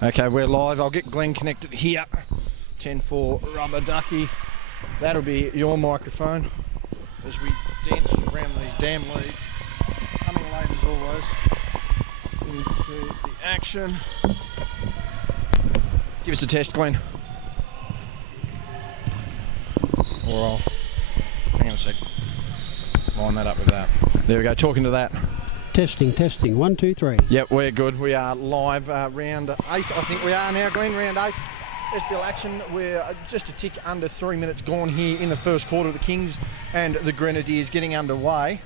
Okay, we're live. I'll get Glenn connected here. 10-4 rubber ducky. That'll be your microphone as we dance around these damn leads. Coming late as always into the action. Give us a test, Glenn. Or I'll... Hang on a sec. Line that up with that. There we go, talking to that. Testing, 1, 2, 3. Yep, we're good. We are live, round 8, I think we are now, Glenn, round 8. SBL action, we're just a tick under 3 minutes gone here in the first quarter of the Kings and the Grenadiers getting underway.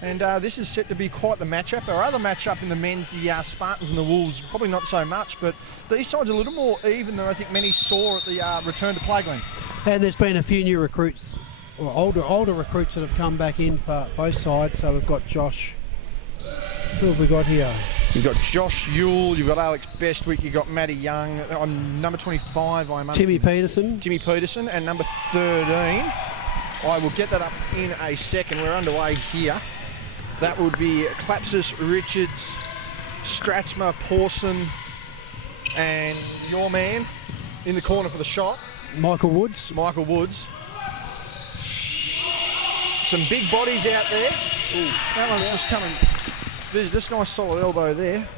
And this is set to be quite the matchup. Our other matchup in the men's, the Spartans and the Wolves, probably not so much, but these sides are a little more even than I think many saw at the return to play, Glenn. And there's been a few new recruits, or older recruits that have come back in for both sides. So we've got Josh. Who have we got here? You've got Josh Yule, you've got Alex Bestwick, you've got Matty Young. I'm number 25. I'm Timmy Peterson. Timmy Peterson, and number 13. I will get that up in a second. We're underway here. That would be Clapsis, Richards, Stratsma, Pawson, and your man in the corner for the shot. Michael Woods. Some big bodies out there. Ooh, that one's just coming. There's this nice solid elbow there.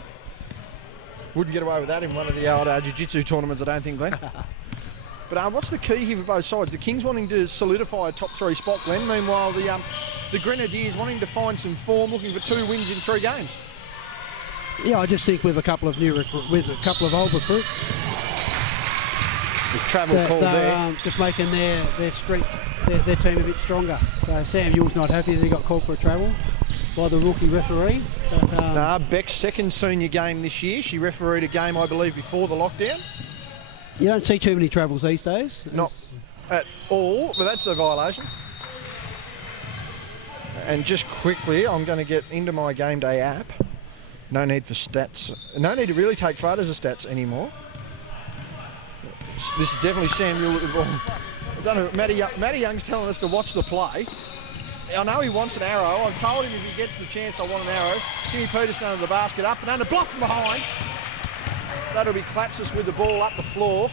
Wouldn't get away with that in one of the old jiu-jitsu tournaments, I don't think, Glenn. But what's the key here for both sides? The Kings wanting to solidify a top 3 spot, Glenn. Meanwhile, the Grenadiers wanting to find some form, looking for 2 wins in 3 games. Yeah, I just think with a couple of old recruits. The travel call there. Just making their strength, their team a bit stronger. So Sam Yule's not happy that he got called for a travel by the rookie referee. But, Beck's second senior game this year. She refereed a game, I believe, before the lockdown. You don't see too many travels these days. Not at all, but that's a violation. And just quickly, I'm going to get into my Game Day app. No need for stats. No need to really take photos of stats anymore. This is definitely Sam Yule at the ball. I don't know, Matty Young's telling us to watch the play. I know he wants an arrow. I've told him if he gets the chance, I want an arrow. Timmy Peterson under the basket, up and under, block from behind. That'll be Klatsis with the ball up the floor.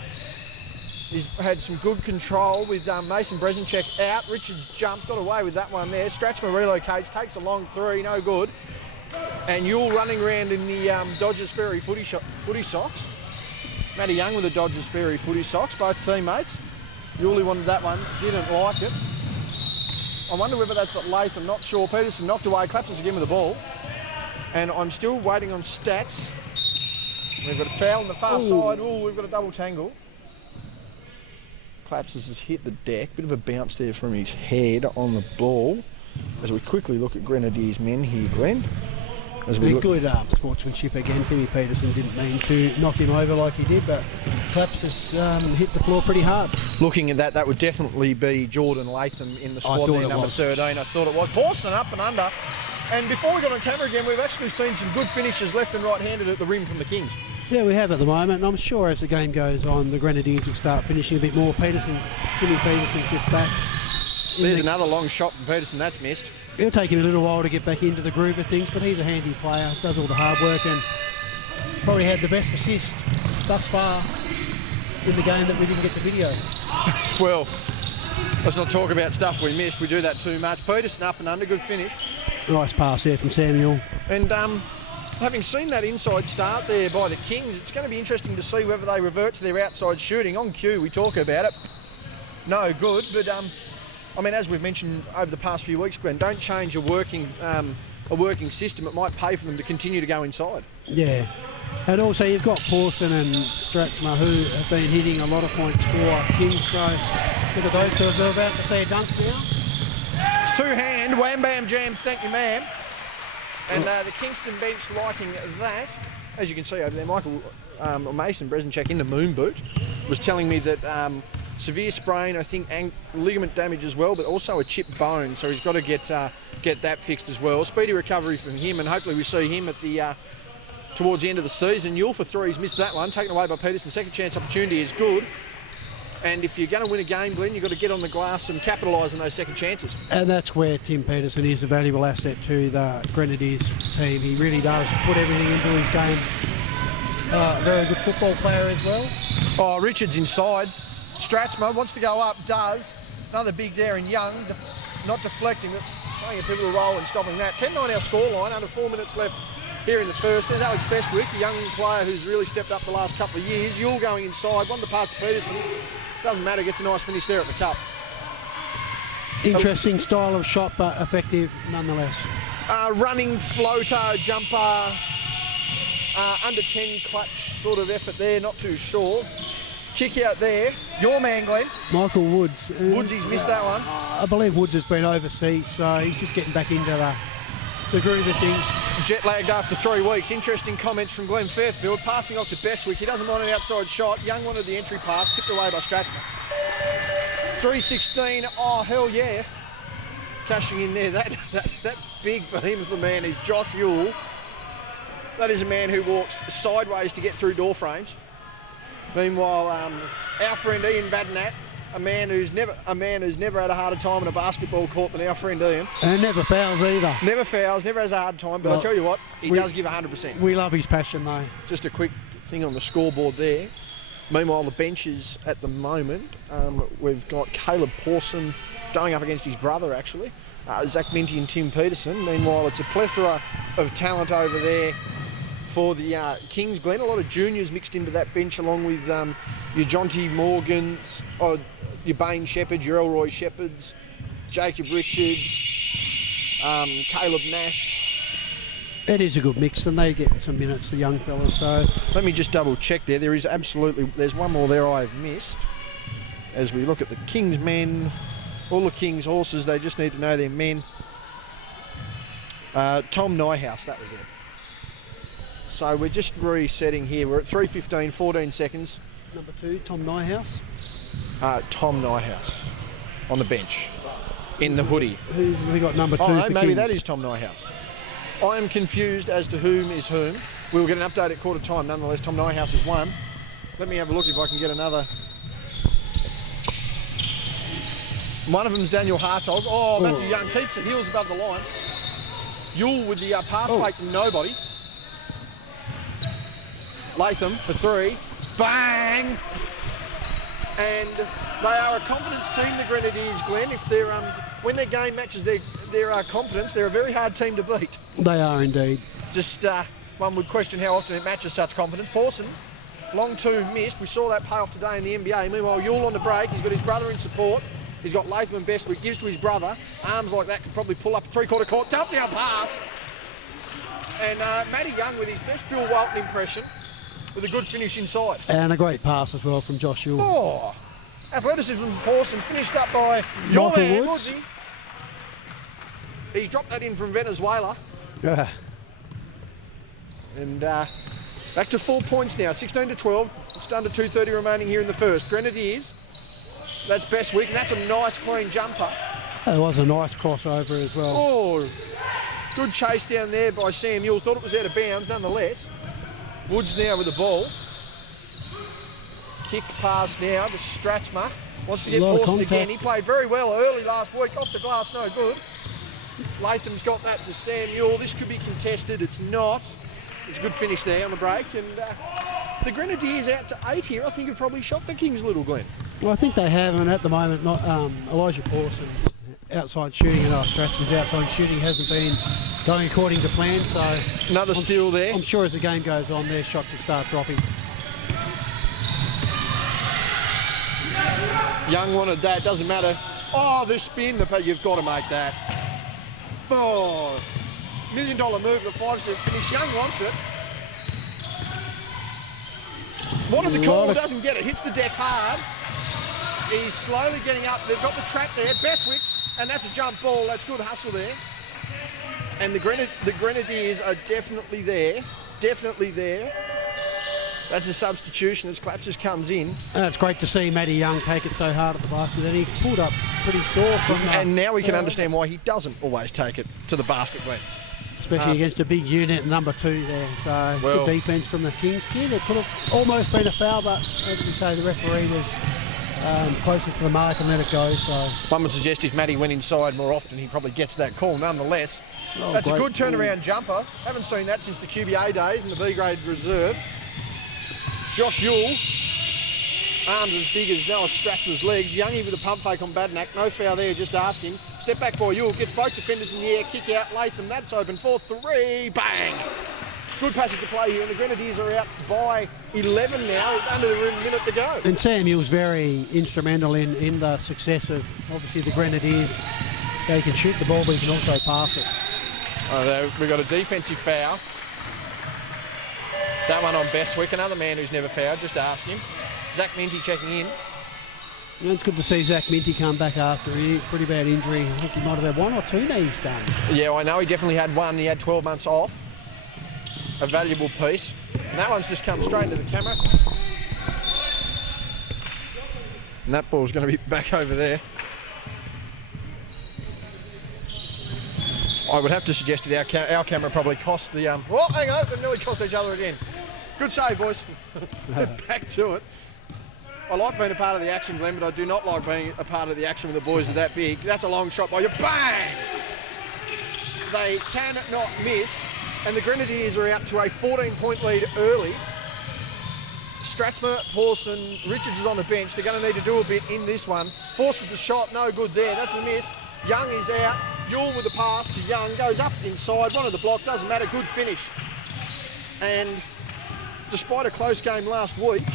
He's had some good control with Mason Brezinchek out. Richards jumped, got away with that one there. Stratsma relocates, takes a long 3, no good. And Yule running around in the Dodgers Ferry footy socks. Matty Young with the Dodgers Ferry footy socks, both teammates. Yule wanted that one, didn't like it. I wonder whether that's at Latham, not sure. Peterson knocked away, Clapsis again with the ball. And I'm still waiting on stats. We've got a foul on the far side. Ooh, we've got a double tangle. Clapsis has hit the deck. Bit of a bounce there from his head on the ball. As we quickly look at Grenadiers men here, Glenn. Good sportsmanship again. Timmy Peterson didn't mean to knock him over like he did, but Clapsis hit the floor pretty hard. Looking at that would definitely be Jordan Latham in the squad there, number 13. I thought it was. Pawson up and under. And before we got on camera again, we've actually seen some good finishes left and right-handed at the rim from the Kings. Yeah, we have at the moment, and I'm sure as the game goes on, the Grenadiers will start finishing a bit more. Timmy Peterson's just back. There's another long shot from Peterson, that's missed. It'll take him a little while to get back into the groove of things, but he's a handy player, does all the hard work, and probably had the best assist thus far in the game that we didn't get the video. Well, let's not talk about stuff we missed. We do that too much. Peterson up and under, good finish. Nice pass there from Samuel. And having seen that inside start there by the Kings, it's going to be interesting to see whether they revert to their outside shooting. On cue, we talk about it. No good, but I mean, as we've mentioned over the past few weeks, Glenn, don't change a working system. It might pay for them to continue to go inside. Yeah. And also you've got Pawson and Stratsma who have been hitting a lot of points for Kings. So look at those two. We're about to see a dunk now. Two-hand, wham, bam, jam, thank you, ma'am. And the Kingston bench liking that. As you can see over there, Mason Brezinchek in the moon boot was telling me that severe sprain, I think ligament damage as well, but also a chipped bone, so he's got to get that fixed as well. Speedy recovery from him, and hopefully we see him at the towards the end of the season. Yule for 3, he's missed that one, taken away by Peterson. Second chance opportunity is good. And if you're going to win a game, Glenn, you've got to get on the glass and capitalise on those second chances. And that's where Tim Peterson is a valuable asset to the Grenadiers team. He really does put everything into his game. Very good football player as well. Oh, Richards inside. Stratsma wants to go up, does. Another big there, and Young, not deflecting, but playing a pivotal role in stopping that. 10-9 our scoreline, under 4 minutes left here in the first. There's Alex Bestwick, the young player who's really stepped up the last couple of years. You're going inside, won the pass to Peterson. Doesn't matter, gets a nice finish there at the cup. Interesting style of shot, but effective nonetheless. Running floater, jumper, under 10 clutch sort of effort there, not too sure. Kick out there, your man Glenn. Michael Woods. Woodsy's missed that one. I believe Woods has been overseas, so he's just getting back into the groove of things. Jet lagged after 3 weeks. Interesting comments from Glenn Fairfield. Passing off to Bestwick. He doesn't mind an outside shot. Young wanted the entry pass, tipped away by Stratsman. 3:16. Oh, hell yeah. Cashing in there. That big behemoth of a man is Josh Ewell. That is a man who walks sideways to get through door frames. Meanwhile, our friend Ian Badnat, a man who's never had a harder time in a basketball court than our friend Ian. And never fouls either. Never fouls, never has a hard time, but I tell you what, he does give 100%. We love his passion though. Just a quick thing on the scoreboard there. Meanwhile, the benches at the moment, we've got Caleb Pawson going up against his brother actually, Zach Minty and Tim Peterson. Meanwhile, it's a plethora of talent over there for the Kings, Glenn. A lot of juniors mixed into that bench along with your Jonty Morgans, your Bain Shepard, your Elroy Shepherds, Jacob Richards, Caleb Nash. It is a good mix and they get some minutes, the young fellas. So let me just double check there. There's one more there I have missed. As we look at the Kings men, all the Kings horses, they just need to know their men. Tom Nyhouse, that was it. So we're just resetting here. We're at 3:15, 14 seconds. Number 2, Tom Nyhouse. Tom Nyhouse on the bench in the hoodie. We got number 2 no, for maybe Kings. That is Tom Nyhouse. I am confused as to whom is whom. We'll get an update at quarter time. Nonetheless, Tom Nyhouse has won. Let me have a look if I can get another. One of them's Daniel Hartog. Oh, Matthew Young keeps the heels above the line. Yule with the pass fake to nobody. Latham for 3. Bang! And they are a confidence team, the Grenadiers, Glenn. If they're when their game matches their confidence, they're a very hard team to beat. They are indeed. Just one would question how often it matches such confidence. Pawson, long 2 missed. We saw that pay off today in the NBA. Meanwhile, Yule on the break. He's got his brother in support. He's got Latham and Bestwick. Gives to his brother. Arms like that could probably pull up a 3/4 court. Dump down pass. And Matty Young with his best Bill Walton impression, with a good finish inside. And a great pass as well from Josh Ewell. Oh, athleticism from Pawson, finished up by your Michael man, Woods. Woodsy. He's dropped that in from Venezuela. And back to 4 points now, 16-12. Just under 2:30 remaining here in the first. Grenadiers, that's Bestwick, and that's a nice clean jumper. It was a nice crossover as well. Oh, good chase down there by Sam Yule. Thought it was out of bounds, nonetheless. Woods now with the ball. Kick pass now to Stratsma. Wants to get Pawson again. He played very well early last week. Off the glass, no good. Latham's got that to Sam Yule. This could be contested. It's not. It's a good finish there on the break. And the Grenadiers out to 8 here. I think have probably shot the Kings a little, Glenn. Well, I think they have, and at the moment, not Elijah Pawson's outside shooting and Stratsman's outside shooting hasn't been going according to plan. So another steal there. I'm sure as the game goes on, their shots will start dropping. Young wanted that, doesn't matter. Oh, the spin, you've got to make that. Oh, $1 million move, the 5-set finish. Young wants it. Wanted the call, doesn't get it. Hits the deck hard. He's slowly getting up. They've got the trap there. Bestwick, and that's a jump ball. That's good hustle there. And the Grenadiers are definitely there. Definitely there. That's a substitution as Clapsis comes in. It's great to see Matty Young take it so hard at the basket that he pulled up pretty sore from. And now we can understand why he doesn't always take it to the basket, Glenn. Especially against a big unit, number 2 there. So good defence from the Kings kid. It could have almost been a foul, but as you say, the referee was closer to the mark and let it go. So one would suggest if Matty went inside more often, he probably gets that call. Nonetheless, that's a good turnaround jumper. Haven't seen that since the QBA days and the B grade reserve. Josh Yule, arms as big as Noah Strathman's legs. Youngie with a pump fake on Badnack. No foul there, just asking. Step back by Yule, gets both defenders in the air, kick out Latham. That's open for 3. Bang! Good passage to play here, and the Grenadiers are out by 11 now, under a minute to go. And Sam Yule's very instrumental in the success of, obviously, the Grenadiers. They can shoot the ball, but he can also pass it. We've got a defensive foul. That one on Bestwick, another man who's never fouled, just ask him. Zach Minty checking in. Yeah, it's good to see Zach Minty come back after a pretty bad injury. I think he might have had 1 or 2 knees done. Yeah, I know he definitely had one. He had 12 months off. A valuable piece. And that one's just come straight into the camera. And that ball's going to be back over there. I would have to suggest that our camera probably cost the... Oh, hang on, it nearly cost each other again. Good save, boys. Back to it. I like being a part of the action, Glenn, but I do not like being a part of the action when the boys are that big. That's a long shot by you. Bang! They cannot miss, and the Grenadiers are out to a 14-point lead early. Strathmer, Pawson, Richards is on the bench. They're going to need to do a bit in this one. Force with the shot, no good there. That's a miss. Young is out. Yule with the pass to Young, goes up inside, one of the block, doesn't matter, good finish. And despite a close game last week,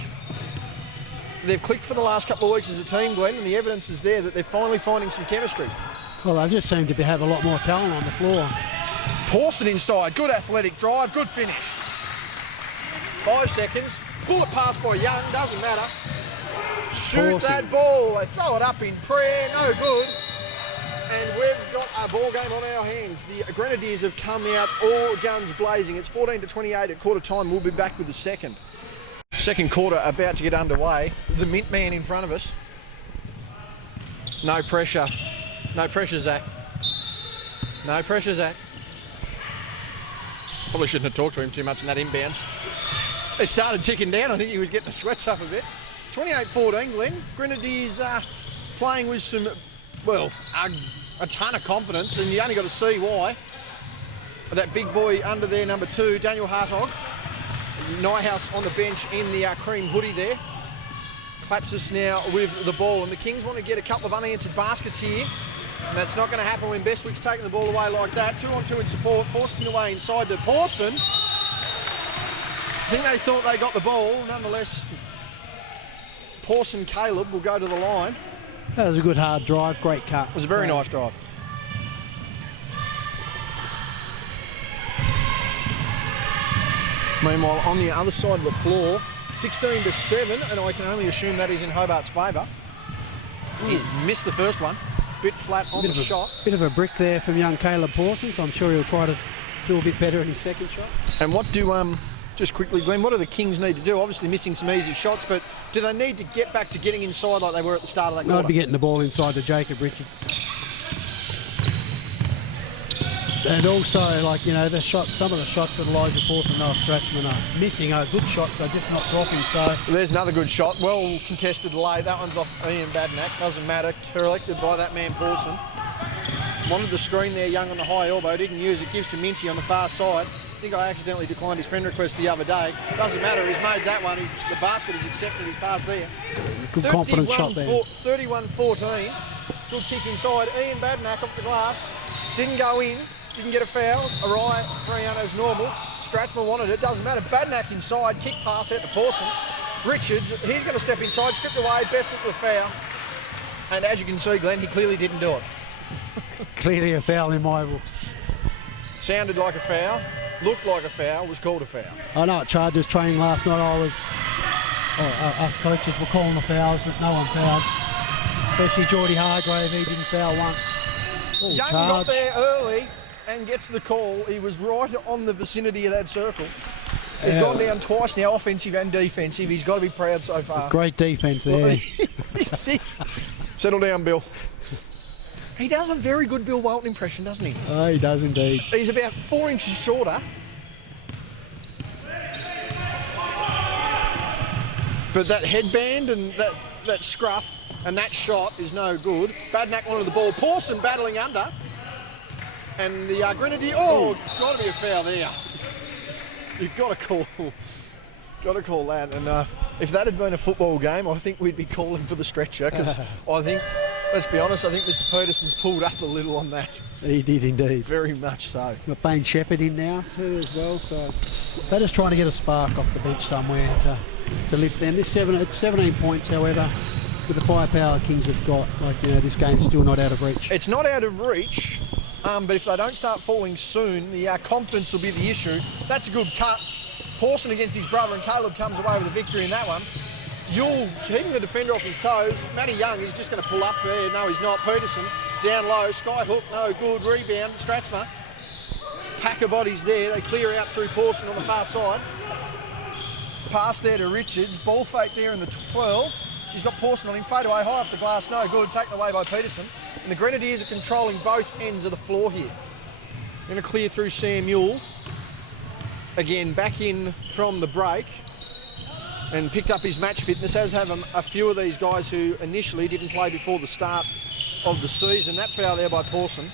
they've clicked for the last couple of weeks as a team, Glenn, and the evidence is there that they're finally finding some chemistry. Well, they just seem to have a lot more talent on the floor. Pawson inside, good athletic drive, good finish. 5 seconds, bullet pass by Young, doesn't matter. Shoot Pawson. that ball, they throw it up in prayer, no good. And we've got a ball game on our hands. The Grenadiers have come out all guns blazing. It's 14-28 at quarter time. We'll be back with the second. Second quarter about to get underway. The mint man in front of us. No pressure. No pressure, Zach. No pressure, Zach. Probably shouldn't have talked to him too much in that inbounds. It started ticking down. I think he was getting the sweats up a bit. 28-14, Glenn. Grenadiers playing with some... Well, a ton of confidence, and you only got to see why. That big boy under there, number 2, Daniel Hartog. Nyhouse on the bench in the cream hoodie there. Claps us now with the ball, and the Kings want to get a couple of unanswered baskets here. And that's not going to happen when Bestwick's taking the ball away like that. 2-on-2 in support, forcing away inside to Pawson. I think they thought they got the ball. Nonetheless, Pawson Caleb will go to the line. That was a good hard drive, great cut. It was a very nice drive. Meanwhile, on the other side of the floor, 16-7, and I can only assume that is in Hobart's favour. He's missed the first one, bit flat on the shot. Bit of a brick there from young Caleb Pawson, so I'm sure he'll try to do a bit better in his second shot. And what do, just quickly, Glenn, what do the Kings need to do? Obviously missing some easy shots, but do they need to get back to getting inside like they were at the start of that quarter? I'd be getting the ball inside to Jacob Richards. And also, like, you know, the shot, some of the shots that Elijah Pawson and Noah Strathman are missing are good shots, they're just not dropping. So there's another good shot, well contested late. That one's off Ian Badnack, doesn't matter, collected by that man Pawson. Wanted the screen there, Young on the high elbow, didn't use it, gives to Minty on the far side. I think I accidentally declined his friend request the other day. Doesn't matter, he's made that one, the basket is accepted, he's passed there. Good confident shot there. 31-14, good kick inside, Ian Badnack off the glass, didn't go in. Didn't get a foul. Arai, 300 as normal. Strathman wanted it. Doesn't matter. Badnack inside. Kick pass out to Pawson. Richards, he's going to step inside. Stripped away. Best with the foul. And as you can see, Glenn, he clearly didn't do it. Clearly a foul in my books. Sounded like a foul. Looked like a foul. Was called a foul. I know at Chargers training last night, us coaches were calling the fouls, but no one fouled. Especially Geordie Hargrave. He didn't foul once. Young got there early and gets the call. He was right on the vicinity of that circle. He's gone down twice now, offensive and defensive. He's got to be proud so far. Great defence there. Settle down, Bill. He does a very good Bill Walton impression, doesn't he? Oh, he does indeed. He's about 4 inches shorter. But that headband and that scruff and that shot is no good. Badnack wanted the ball. Pawson battling under. And the Grenadier, got to be a foul there. You've got to call. Got to call that. And if that had been a football game, I think we'd be calling for the stretcher because I think, let's be honest, I think Mr. Peterson's pulled up a little on that. He did indeed. Very much so. Got Bain Shepherd in now too as well, so they're just trying to get a spark off the bench somewhere to lift them. It's 17 points, however, with the firepower Kings have got. Like, this game's still not out of reach. It's not out of reach, but if they don't start falling soon, the confidence will be the issue. That's a good cut. Pawson against his brother, and Caleb comes away with a victory in that one. Yule keeping the defender off his toes. Matty Young is just going to pull up there. No, he's not. Peterson down low. Sky hook, no good. Rebound. Stratsma. Pack of bodies there. They clear out through Pawson on the far side. Pass there to Richards. Ball fake there in the 12. He's got Pawson on him. Fade away high off the glass. No good. Taken away by Peterson. And the Grenadiers are controlling both ends of the floor here. Going to clear through Sam Yule. Again, back in from the break and picked up his match fitness, as have a few of these guys who initially didn't play before the start of the season. That foul there by Pawson.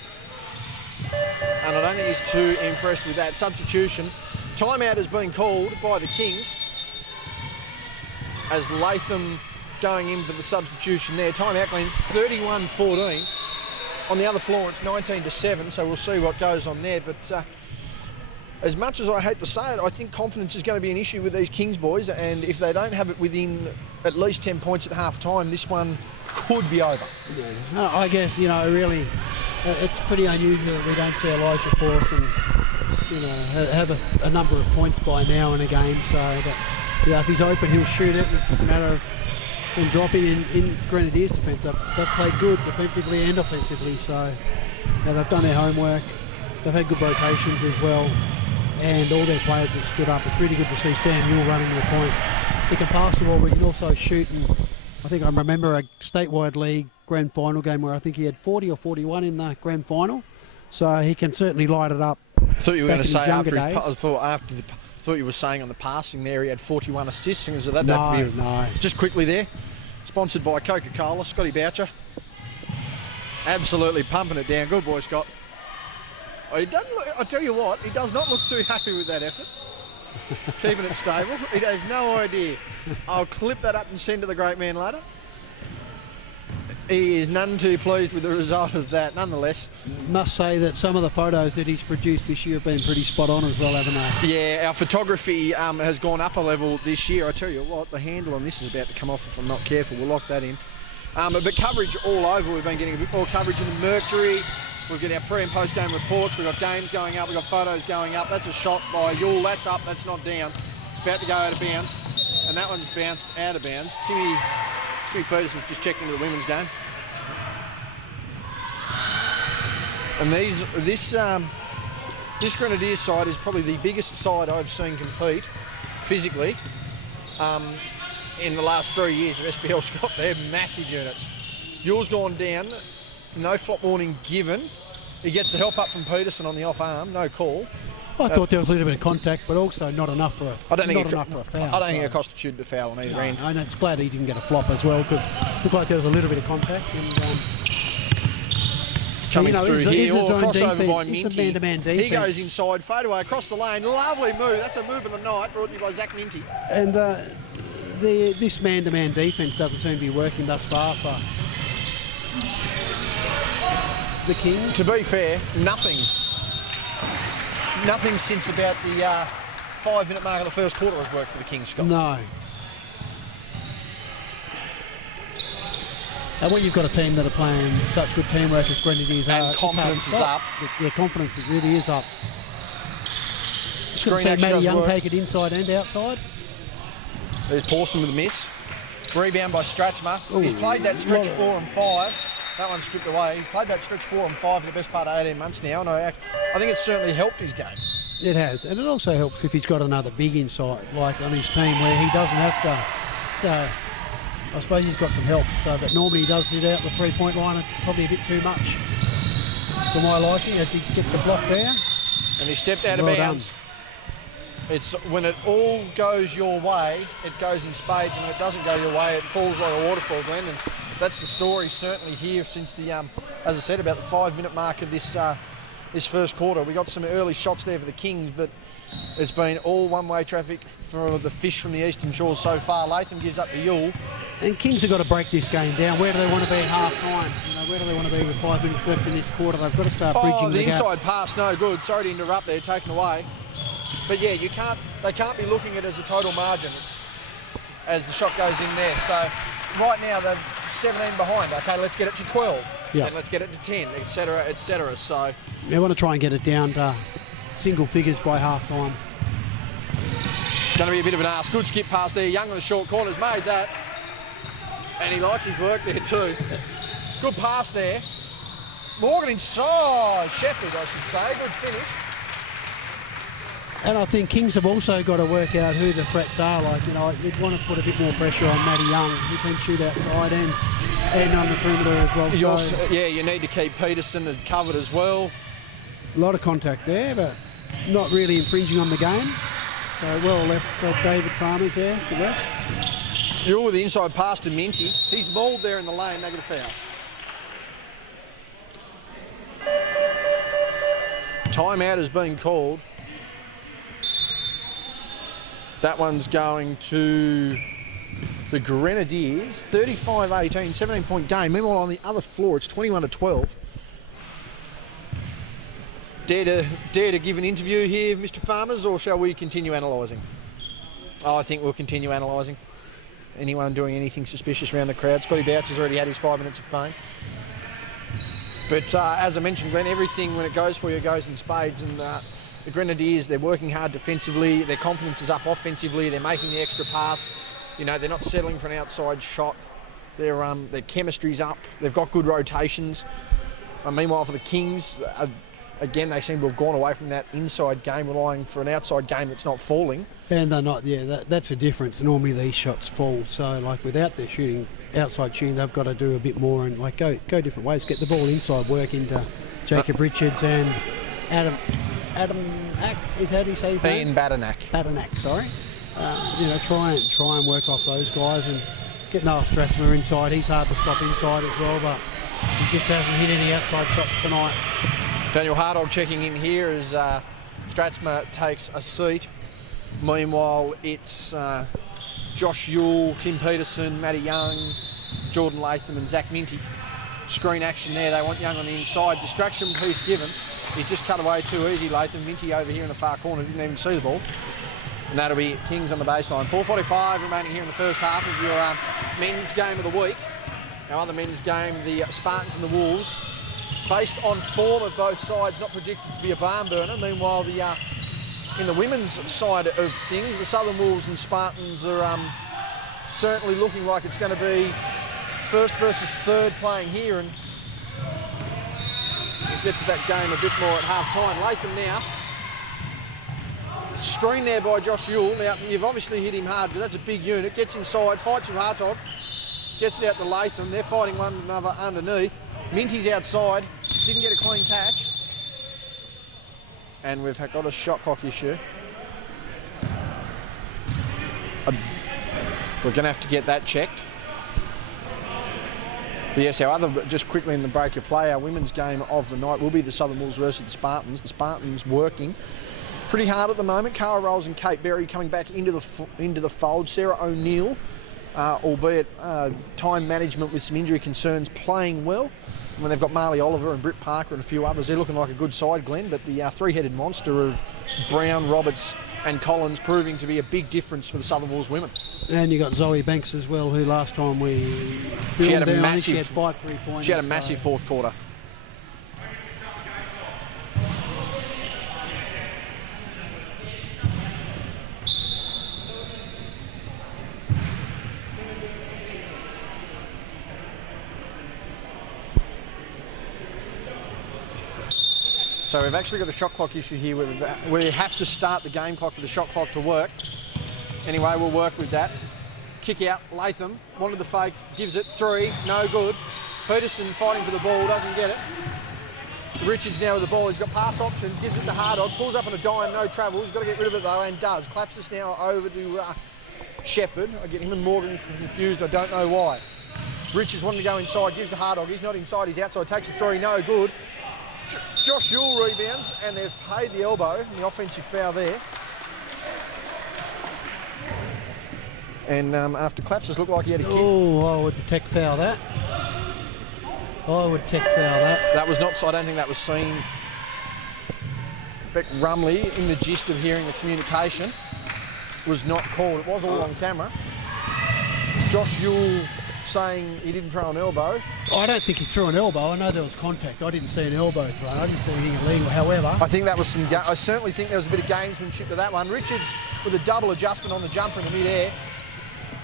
And I don't think he's too impressed with that. Substitution. Timeout has been called by the Kings as Latham going in for the substitution there. Timeout Glenn, 31-14. On the other floor, it's 19-7, so we'll see what goes on there. But as much as I hate to say it, I think confidence is going to be an issue with these Kings boys, and if they don't have it within at least 10 points at half time, this one could be over. Yeah. No, I guess, really, it's pretty unusual that we don't see Elijah Pawson, have a number of points by now in a game. So, but if he's open, he'll shoot it. It's just a matter of him dropping in Grenadiers' defence. They've played good defensively and offensively, so they've done their homework. They've had good rotations as well, and all their players have stood up. It's really good to see Sam Yule running to the point. He can pass the ball, but he can also shoot. And I think I remember a statewide league grand final game where I think he had 40 or 41 in the grand final. So he can certainly light it up. I thought you were going to say thought you were saying on the passing there he had 41 assists. So that no. Just quickly there, sponsored by Coca-Cola, Scotty Boucher. Absolutely pumping it down. Good boy, Scott. He doesn't look, I tell you what, he does not look too happy with that effort. Keeping it stable. He has no idea. I'll clip that up and send to the great man later. He is none too pleased with the result of that, nonetheless. Must say that some of the photos that he's produced this year have been pretty spot on as well, haven't they? Yeah, our photography has gone up a level this year. I tell you what, the handle on this is about to come off if I'm not careful. We'll lock that in. But coverage all over. We've been getting a bit more coverage in the Mercury. We've got our pre- and post-game reports. We've got games going up. We've got photos going up. That's a shot by Yule. That's up. That's not down. It's about to go out of bounds. And that one's bounced out of bounds. Timmy Peterson's just checked into the women's game. And this Grenadiers side is probably the biggest side I've seen compete physically in the last 3 years of SBL. Scott, they're massive units. Yule's gone down. No flop warning given. He gets the help up from Peterson on the off arm. No call. I thought there was a little bit of contact, but also not enough for a foul. I don't think it constituted a foul on either end. And it's glad he didn't get a flop as well, because it looked like there was a little bit of contact. And, coming through here, crossover by Minty. Man-to-man he goes inside, fade away across the lane. Lovely move. That's a move of the night, brought to you by Zach Minty. And this man-to-man defence doesn't seem to be working thus far for the Kings. To be fair, nothing since about the 5-minute mark of the first quarter has worked for the Kings, Scott. No. And when you've got a team that are playing such good teamwork as Grenadiers are, and confidence is up. Their confidence really is up. Screen action Matty does Young work. take it inside and outside. There's Pawson with a miss. Rebound by Stratsma. He's played that stretch 4 and 5. That one's stripped away. He's played that stretch 4 and 5 for the best part of 18 months now, and I think it's certainly helped his game. It has, and it also helps if he's got another big inside, like on his team, where he doesn't have to. I suppose he's got some help, but normally he does hit out the three-point line, probably a bit too much for my liking, as he gets a block there. And he stepped out of bounds. It's when it all goes your way, it goes in spades, and when it doesn't go your way, it falls like a waterfall, Glenn. And that's the story certainly here since the, as I said, about the 5-minute mark of this this first quarter. We got some early shots there for the Kings, but it's been all one-way traffic for the Fish from the Eastern Shores so far. Latham gives up the Yule. And Kings have got to break this game down. Where do they want to be at half-time? Where do they want to be with 5 minutes left in this quarter? They've got to start bridging the gap. Inside pass, no good. Sorry to interrupt there, taken away. But yeah, they can't be looking at it as a total margin as the shot goes in there. So right now they're 17 behind. Okay, let's get it to 12. Yeah. And let's get it to 10, etc., etc. So they want to try and get it down to single figures by half-time. Going to be a bit of an ask. Good skip pass there. Young on the short corner's made that. And he likes his work there too. Good pass there. Morgan inside. Shepherd, I should say. Good finish. And I think Kings have also got to work out who the threats are. Like, you'd want to put a bit more pressure on Matty Young, who can shoot outside and on the perimeter as well. You need to keep Peterson covered as well. A lot of contact there, but not really infringing on the game. So well left for David Farmers there. Good work. You're with the inside pass to Minty. He's mauled there in the lane. They get a foul. Timeout has been called. That one's going to the Grenadiers. 35-18, 17-point game. Meanwhile, on the other floor, it's 21-12. Dare to give an interview here, Mr. Farmers, or shall we continue analysing? Oh, I think we'll continue analysing. Anyone doing anything suspicious around the crowd? Scotty Boucher's already had his 5 minutes of fame. But as I mentioned, Glenn, everything when it goes for you goes in spades. And the Grenadiers, they're working hard defensively. Their confidence is up offensively. They're making the extra pass. They're not settling for an outside shot. Their chemistry's up. They've got good rotations. Meanwhile, for the Kings, again, they seem to have gone away from that inside game, relying for an outside game that's not falling. And they're not, that's a difference. Normally these shots fall. So, without their outside shooting, they've got to do a bit more and, go different ways. Get the ball inside, work into Jacob Richards and Adam Ack, how do you say his name? Ian Badanack. Badanack, sorry. Try and work off those guys and get Noah Strathmer inside. He's hard to stop inside as well, but he just hasn't hit any outside shots tonight. Daniel Hardog checking in here as Strathmer takes a seat. Meanwhile, it's Josh Yule, Tim Peterson, Matty Young, Jordan Latham and Zach Minty. Screen action there. They want Young on the inside. Distraction piece given. He's just cut away too easy, Latham. Minty over here in the far corner. Didn't even see the ball. And that'll be Kings on the baseline. 4:45 remaining here in the first half of your men's game of the week. Our other men's game, the Spartans and the Wolves. Based on form of both sides, not predicted to be a barn burner. Meanwhile, in the women's side of things, the Southern Wolves and Spartans are certainly looking like it's going to be first versus third playing here, and we'll get to that game a bit more at half-time. Latham now. Screen there by Josh Yule. Now, you've obviously hit him hard, but that's a big unit. Gets inside, fights with Hartog, gets it out to Latham. They're fighting one another underneath. Minty's outside, didn't get a clean catch. And we've got a shot clock issue. We're going to have to get that checked. But yes, just quickly in the break of play, our women's game of the night will be the Southern Wolves versus the Spartans. The Spartans working pretty hard at the moment. Cara Rolls and Kate Berry coming back into the fold. Sarah O'Neill, albeit time management with some injury concerns, playing well. When they've got Marley Oliver and Britt Parker and a few others, they're looking like a good side, Glenn. But the three-headed monster of Brown, Roberts and Collins proving to be a big difference for the Southern Wolves women. And you got Zoe Banks as well, who last time we she had a there, massive, she had 5 3-pointers. She had a massive fourth quarter. So we've actually got a shot clock issue here. We have to start the game clock for the shot clock to work. Anyway, we'll work with that. Kick out, Latham, wanted the fake, gives it, 3, no good. Peterson fighting for the ball, doesn't get it. Richards now with the ball, he's got pass options, gives it to Hardog, pulls up on a dime, no travel, he's got to get rid of it though, and does. Claps this now over to Shepherd. I get him and Morgan confused, I don't know why. Richards wanting to go inside, gives to Hardog, he's not inside, he's outside, takes a 3, no good. Josh Yule rebounds, and they've paid the elbow, and the offensive foul there. And after Clapses looked like he had a kick. Oh, I would tech foul that. That was not, I don't think that was seen. Beck Rumley, in the gist of hearing the communication, was not called. It was all on camera. Josh Yule saying he didn't throw an elbow. I don't think he threw an elbow. I know there was contact. I didn't see an elbow throw. I didn't see anything illegal. However, I think that was some. I certainly think there was a bit of gamesmanship to that one. Richards with a double adjustment on the jumper in the mid-air.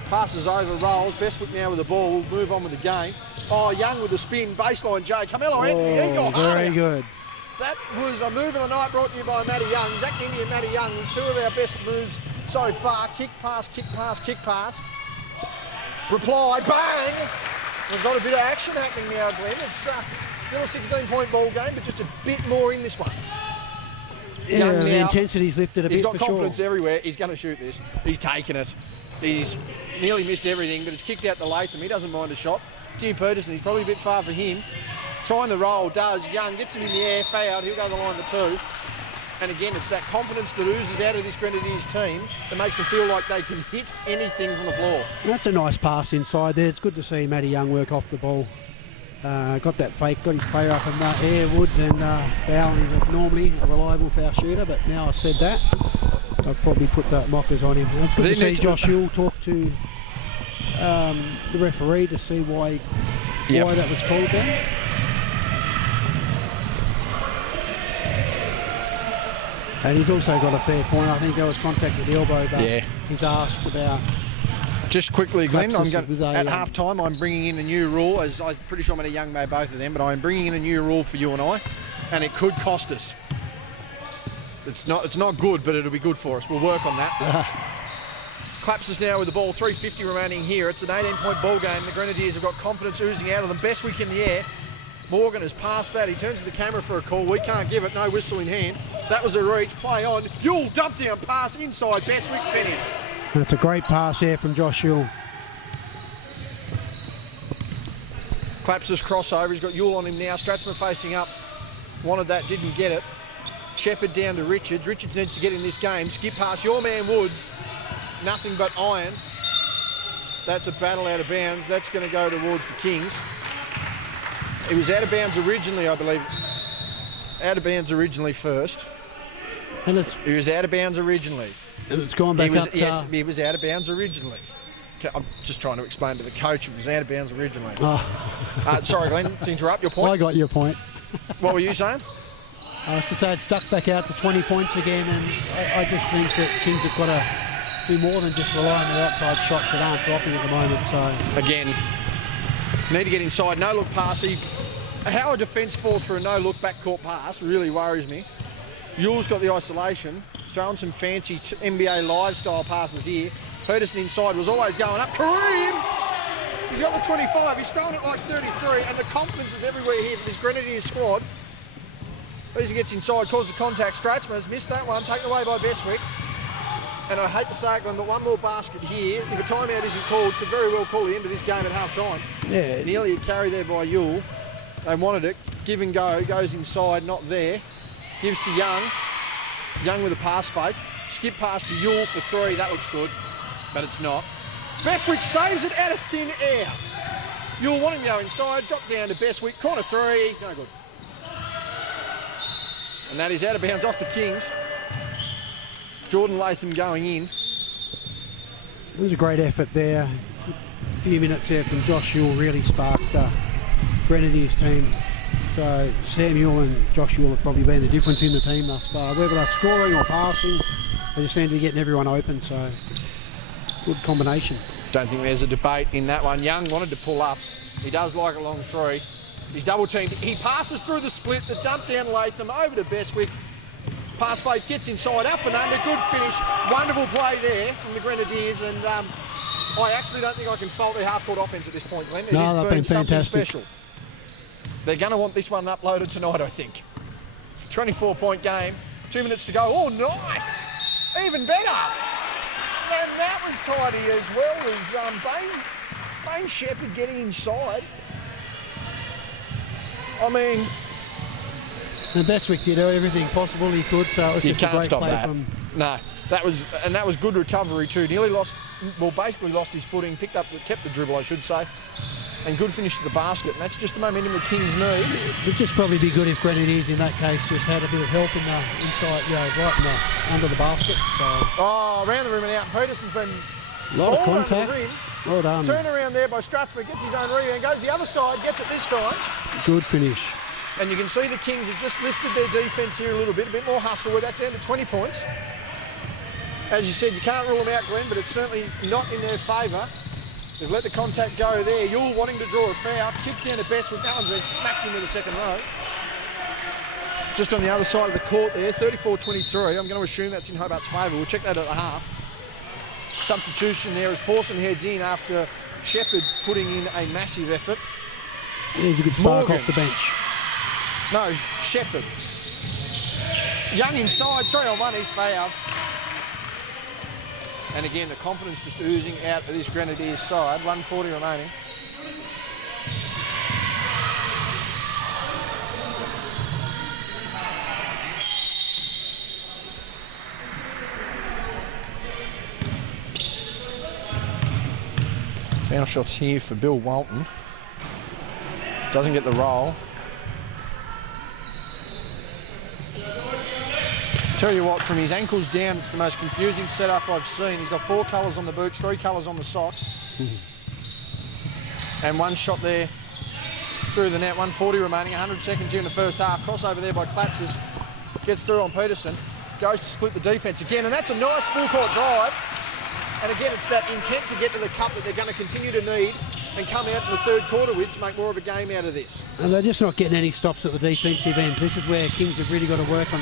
Passes over, rolls. Bestwick now with the ball. We'll move on with the game. Oh, Young with the spin. Baseline J. Carmelo Anthony. He got hard very out. good. That was a move of the night brought to you by Matty Young. Zach Nindy and Matty Young, two of our best moves so far. Kick pass, kick pass, kick pass. Reply, bang! We've got a bit of action happening now, Glenn. It's still a 16-point ball game, but just a bit more in this one. Yeah, Young the now, intensity's lifted a bit. he's got for confidence sure. everywhere. He's going to shoot this. He's taken it. He's nearly missed everything, but it's kicked out the Latham. He doesn't mind a shot. Jimmy Peterson, he's probably a bit far for him. Trying to roll, does. Young gets him in the air, fouled. He'll go the line for two. And again, it's that confidence that oozes out of this Grenadiers team that makes them feel like they can hit anything from the floor. That's a nice pass inside there. It's good to see Matty Young work off the ball. Got that fake, got his player up in the air, Woods, and fouling. He's normally a reliable foul shooter, but now I've said that, I'd probably put the mockers on him. And it's good to see Josh Yule talk to the referee to see why that was called there. And he's also got a fair point. I think there was contact with the elbow, but he's asked about... Just quickly, Glenn, at half time I'm bringing in a new rule, as I'm pretty sure Matty Young made both of them, but I'm bringing in a new rule for you and I, and it could cost us. It's not good, but it'll be good for us. We'll work on that. Claps us now with the ball, 3:50 remaining here. It's an 18-point ball game. The Grenadiers have got confidence oozing out of them. Bestwick in the air. Morgan has passed that. He turns to the camera for a call. We can't give it. No whistle in hand. That was a reach. Play on. Yule dump down pass inside. Bestwick finish. That's a great pass here from Josh Yule. Claps his crossover. He's got Yule on him now. Stratsman facing up. Wanted that, didn't get it. Shepherd down to Richards. Richards needs to get in this game. Skip past your man Woods. Nothing but iron. That's a battle out of bounds. That's going to go towards the Kings. He was out of bounds originally, I believe. Out of bounds originally first. And he was out of bounds originally. And it's gone back up. Yes, he was out of bounds originally. I'm just trying to explain to the coach it was out of bounds originally. Sorry, Glenn, to interrupt your point. I got your point. What were you saying? I was to say it's ducked back out to 20 points again, and I just think that Kings have got to do more than just rely on their outside shots that aren't dropping at the moment. So again, need to get inside. No look pass. How a defence falls for a no look backcourt pass really worries me. Yule's got the isolation, throwing some fancy NBA live style passes here. Peterson inside was always going up. Kareem! He's got the 25. He's throwing it like 33, and the confidence is everywhere here for this Grenadiers squad. Beasley gets inside, causes the contact. Stratsman has missed that one, taken away by Bestwick. And I hate to say it, Glenn, but one more basket here. If a timeout isn't called, could very well call the end of this game at half time. Yeah. Nearly a carry there by Yule. They wanted it. Give and go. Goes inside, not there. Gives to Young. Young with a pass fake. Skip pass to Yule for three. That looks good, but it's not. Bestwick saves it out of thin air. Yule wanting to go inside. Drop down to Bestwick. Corner three. No good. And that is out of bounds off the Kings. Jordan Latham going in. It was a great effort there. A few minutes there from Josh Yule really sparked the Grenadiers team. So Samuel and Josh Yule have probably been the difference in the team thus far. Whether they're scoring or passing, they just seem to be getting everyone open. So good combination. Don't think there's a debate in that one. Young wanted to pull up. He does like a long three. He's double teamed. He passes through the split, the dump down Latham over to Bestwick. Pass fake gets inside, up and under, good finish. Wonderful play there from the Grenadiers, and I actually don't think I can fault their half-court offence at this point, Glenn. It has been something special. They're going to want this one uploaded tonight, I think. 24-point game, 2 minutes to go. Oh, nice! Even better! And that was tidy as well as Bain Shepherd getting inside. I mean, And Bestwick did everything possible he could, so it was You just a can't great stop play that. from... No, that was good recovery too. Nearly basically lost his footing, kept the dribble, I should say, and good finish to the basket. And that's just the momentum the Kings need. It'd just probably be good if Grenadiers in that case just had a bit of help in the inside, right under the basket. So. Oh, around the rim and out. Peterson's been A lot of ball under contact. the rim. Well done. Turn around there by Stratsman, gets his own rebound, goes the other side, gets it this time. Good finish. And you can see the Kings have just lifted their defence here a bit more hustle. We're back down to 20 points. As you said, you can't rule them out, Glenn, but it's certainly not in their favour. They've let the contact go there. Yule wanting to draw a foul, kicked down to Bestwick. That one's been smacked into the second row. Just on the other side of the court there, 34-23. I'm going to assume that's in Hobart's favour. We'll check that at the half. Substitution there as Pawson heads in after Shepherd putting in a massive effort. Here's a good spark off the bench. No, Shepherd. Young inside, 3-on-1, he's fouled. And again, the confidence just oozing out of this Grenadiers side. 1:40 remaining. Foul shots here for Bill Walton. Doesn't get the roll. Tell you what, from his ankles down, it's the most confusing setup I've seen. He's got 4 colours on the boots, 3 colours on the socks. And one shot there through the net, 1:40 remaining, 100 seconds here in the first half. Crossover there by Clatses, gets through on Peterson, goes to split the defence again, and that's a nice full court drive. And again, it's that intent to get to the cup that they're going to continue to need and come out in the third quarter with to make more of a game out of this. And they're just not getting any stops at the defensive end. This is where Kings have really got to work on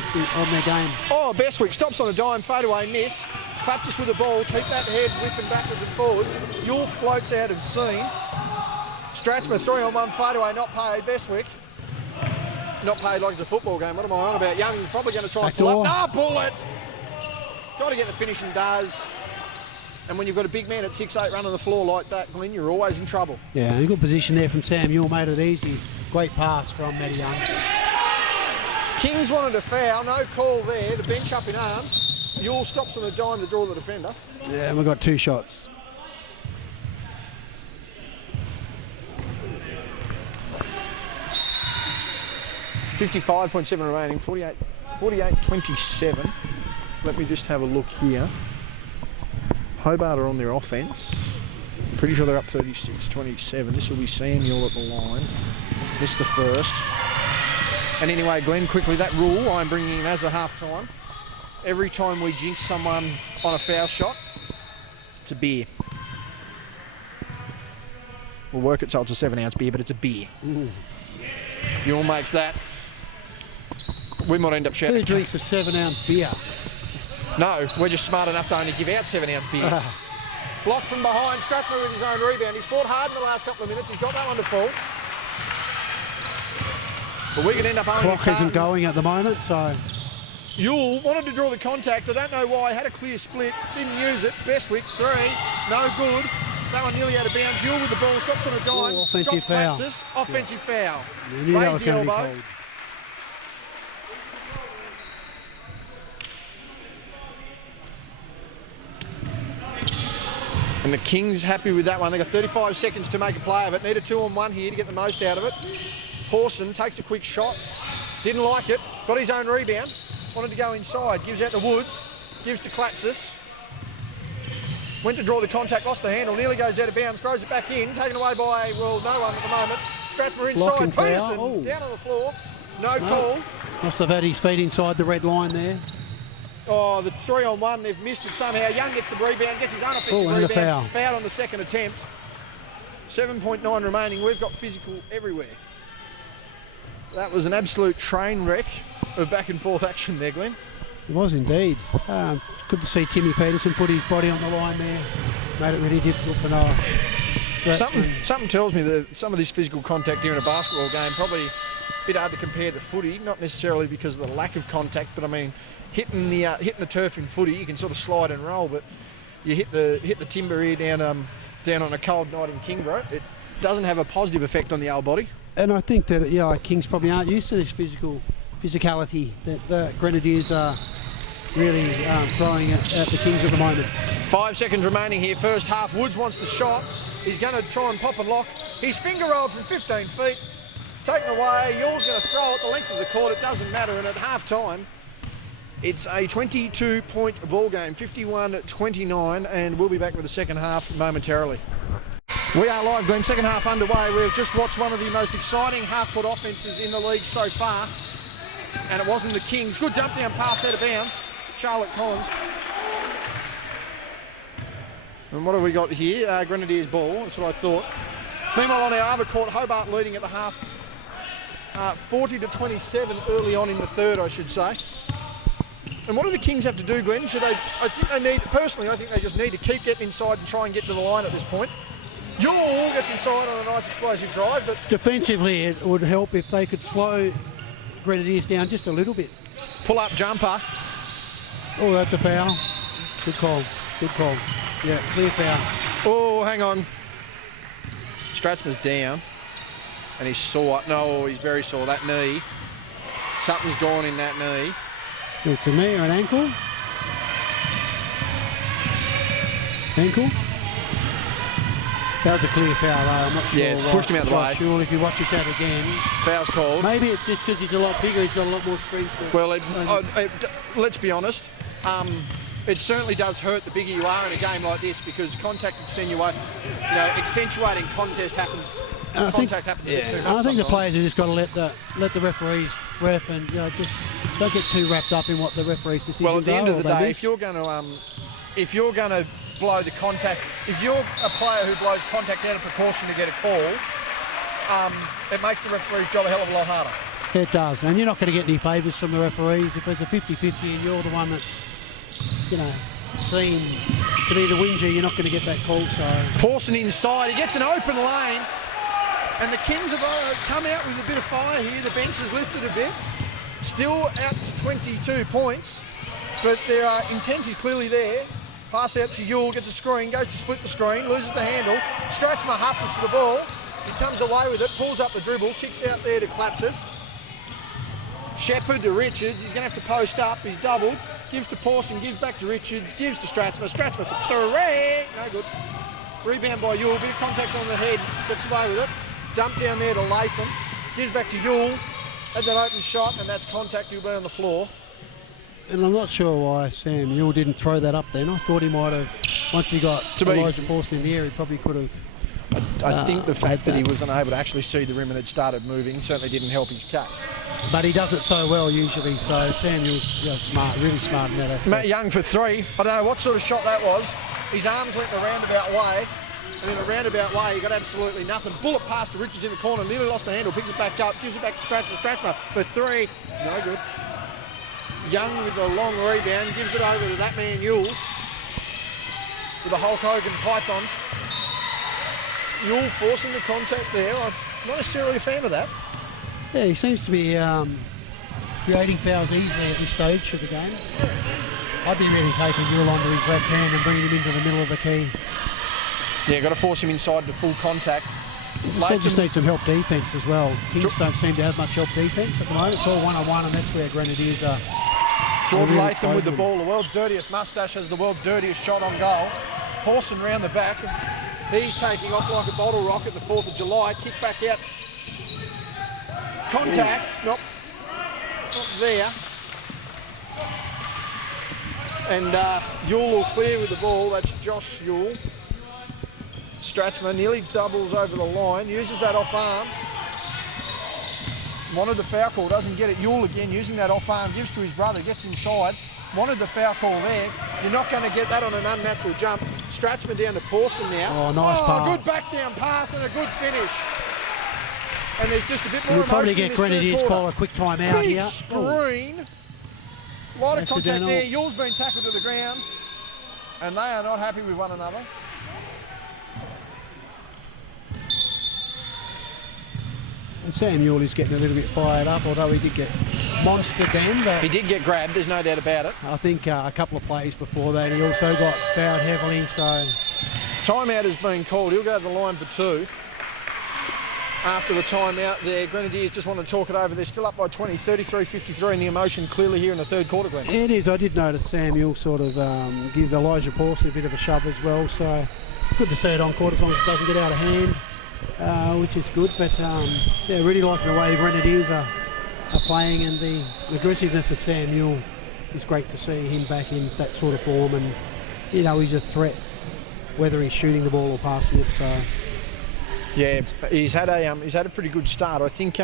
their game. Oh, Bestwick stops on a dime, fadeaway miss. Claps us with the ball, keep that head whipping backwards and forwards. Yule floats out of scene. Stratsma 3-on-1 fadeaway, not paid. Bestwick not paid like it's a football game. What am I on about? Young's probably going to try and pull up. No, pull it! Got to get the finish and does. And when you've got a big man at 6'8" running the floor like that, Glenn, you're always in trouble. Yeah, a good position there from Sam Yule, made it easy. Great pass from Matty Young. Kings wanted a foul, no call there. The bench up in arms. Yule stops on a dime to draw the defender. Yeah, and we've got 2 shots. .7 remaining, 48-27. Let me just have a look here. Hobart are on their offence. Pretty sure they're up 36-27. This will be Samuel at the line. Missed the first. And anyway, Glenn, quickly, that rule I'm bringing in as a half-time. Every time we jinx someone on a foul shot, it's a beer. We'll work it so it's a 7-ounce beer, but it's a beer. Yule makes that. We might end up shouting. Who drinks a 7-ounce beer? No, we're just smart enough to only give out 7-ounce beers. Block from behind, Strathmore with his own rebound. He's fought hard in the last couple of minutes. He's got that one to fall. But we could end up owning Clock isn't going at the moment, so... Yule wanted to draw the contact. I don't know why. Had a clear split. Didn't use it. Bestwick, 3. No good. That one nearly out of bounds. Yule with the ball. Stops on a dime. Offensive foul. Collapses. Offensive foul. Raised the elbow. And the Kings happy with that one. They've got 35 seconds to make a play of it. Need a 2-on-1 here to get the most out of it. Pawson takes a quick shot. Didn't like it. Got his own rebound. Wanted to go inside. Gives out to Woods. Gives to Klatsis. Went to draw the contact. Lost the handle. Nearly goes out of bounds. Throws it back in. Taken away by, well, no one at the moment. Stratsma inside. Peterson down on the floor. No call. Must have had his feet inside the red line there. Oh, the 3-on-1, they've missed it somehow. Young gets the rebound, gets his own offensive rebound. Foul. Foul on the second attempt. 7.9 remaining. We've got physical everywhere. That was an absolute train wreck of back and forth action there, Glenn. It was indeed. Good to see Timmy Peterson put his body on the line there. Made it really difficult for Noah. Something tells me that some of this physical contact here in a basketball game probably a bit hard to compare to footy, not necessarily because of the lack of contact, but I mean, hitting the turf in footy, you can sort of slide and roll, but you hit the timber here down on a cold night in Kingborough, it doesn't have a positive effect on the old body. And I think that Kings probably aren't used to this physical physicality that the Grenadiers are really throwing at the Kings at the moment. 5 seconds remaining here, first half. Woods wants the shot. He's going to try and pop and lock. He's finger rolled from 15 feet. Taken away. Yule's going to throw it the length of the court. It doesn't matter. And at half time, it's a 22-point ball game, 51-29, and we'll be back with the second half momentarily. We are live, Glenn. Second half underway. We've just watched one of the most exciting half-court offences in the league so far, and it wasn't the Kings. Good dump down pass out of bounds. Charlotte Collins. And what have we got here? Grenadiers ball. That's what I thought. Meanwhile, on our other court, Hobart leading at the half, 40-27 early on in the third, I should say. And what do the Kings have to do, Glenn? Should they? I think they need. Personally, I think they just need to keep getting inside and try and get to the line at this point. Yule gets inside on a nice explosive drive, but defensively, it would help if they could slow Grenadiers down just a little bit. Pull-up jumper. Oh, that's a foul. Good call. Good call. Yeah, clear foul. Oh, hang on. Stratsman's down, and he's sore. No, he's very sore. That knee. Something's gone in that knee. It's a knee or an ankle? Ankle? That was a clear foul, though. I'm not sure. Yeah, pushed him out of the way. Sure, if you watch this out again. Foul's called. Maybe it's just because he's a lot bigger, he's got a lot more strength. Well, let's be honest. It certainly does hurt the bigger you are in a game like this, because contact accentuating contest happens. Contact happens a bit too much. I think the players have just got to let the referees ref and just don't get too wrapped up in what the referees' decisions are. Well, at the end of the day, if you're going to blow the contact, if you're a player who blows contact out of proportion to get a call, it makes the referee's job a hell of a lot harder. It does, and you're not going to get any favours from the referees if it's a 50-50 and you're the one that's, seen to be the whinger. You're not going to get that call. So Pawson inside, he gets an open lane, and the Kings have come out with a bit of fire here. The bench has lifted a bit, still out to 22 points, but their intent is clearly there. Pass out to Yule, gets a screen, goes to split the screen, loses the handle. Stratsma hustles for the ball. He comes away with it, pulls up the dribble, kicks out there to Klapsis. Shepherd to Richards. He's going to have to post up. He's doubled. Gives to Pawson, gives back to Richards, gives to Stratsma. Stratsma for three. No good. Rebound by Yule. Bit of contact on the head. Gets away with it. Dump down there to Latham. Gives back to Yule. Had that open shot, and that's contact. He'll be on the floor. And I'm not sure why Sam Yule didn't throw that up then. I thought he might have, once he got Elijah Pawson in the air, he probably could have. I think the fact that he wasn't able to actually see the rim and had started moving certainly didn't help his case. But he does it so well usually, so Sam Yule's smart, really smart in that aspect. Matt Young for three. I don't know what sort of shot that was. His arms went in a roundabout way, and in a roundabout way he got absolutely nothing. Bullet pass to Richards in the corner, nearly lost the handle, picks it back up, gives it back to Stratsma. Stratsma for three. No good. Young with a long rebound, gives it over to that man Yule with the Hulk Hogan Pythons. Yule forcing the contact there. I'm not necessarily a fan of that. Yeah, he seems to be creating fouls easily at this stage of the game. I'd be really taking Yule onto his left hand and bringing him into the middle of the key. Yeah, got to force him inside to full contact. They just need some help defence as well. Kings don't seem to have much help defence at the moment. It's all one-on-one, and that's where Grenadiers are. Jordan Latham with the ball. The world's dirtiest moustache has the world's dirtiest shot on goal. Pawson round the back. He's taking off like a bottle rocket the 4th of July. Kick back out. Contact. Not there. And Yule will clear with the ball. That's Josh Yule. Stratsma nearly doubles over the line. Uses that off arm. Wanted the foul call. Doesn't get it. Yule again using that off arm. Gives to his brother. Gets inside. Wanted the foul call there. You're not going to get that on an unnatural jump. Stratsman down to Pawson now. Oh, nice pass. Good back down pass and a good finish. And there's just a bit more We'll emotion probably get in this Grenadiers third quarter. call a quick time out Big here. screen. Lot of contact Accidental. there. Yule's been tackled to the ground. And they are not happy with one another. And Sam Yule is getting a little bit fired up, although he did get monstered then. But He did get grabbed, there's no doubt about it. I think a couple of plays before that he also got fouled heavily, so... Timeout has been called. He'll go to the line for two. after the timeout there. Grenadiers just want to talk it over. They're still up by 20, 33-53, and the emotion clearly here in the third quarter, Glenn. It is. I did notice Samuel sort of give Elijah Pawson a bit of a shove as well, so good to see it on court as long as it doesn't get out of hand, which is good. But yeah, really liking the way the Grenadiers are playing, and the aggressiveness of Samuel is great to see him back in that sort of form, and you know, he's a threat whether he's shooting the ball or passing it. So yeah, he's had a pretty good start. I think,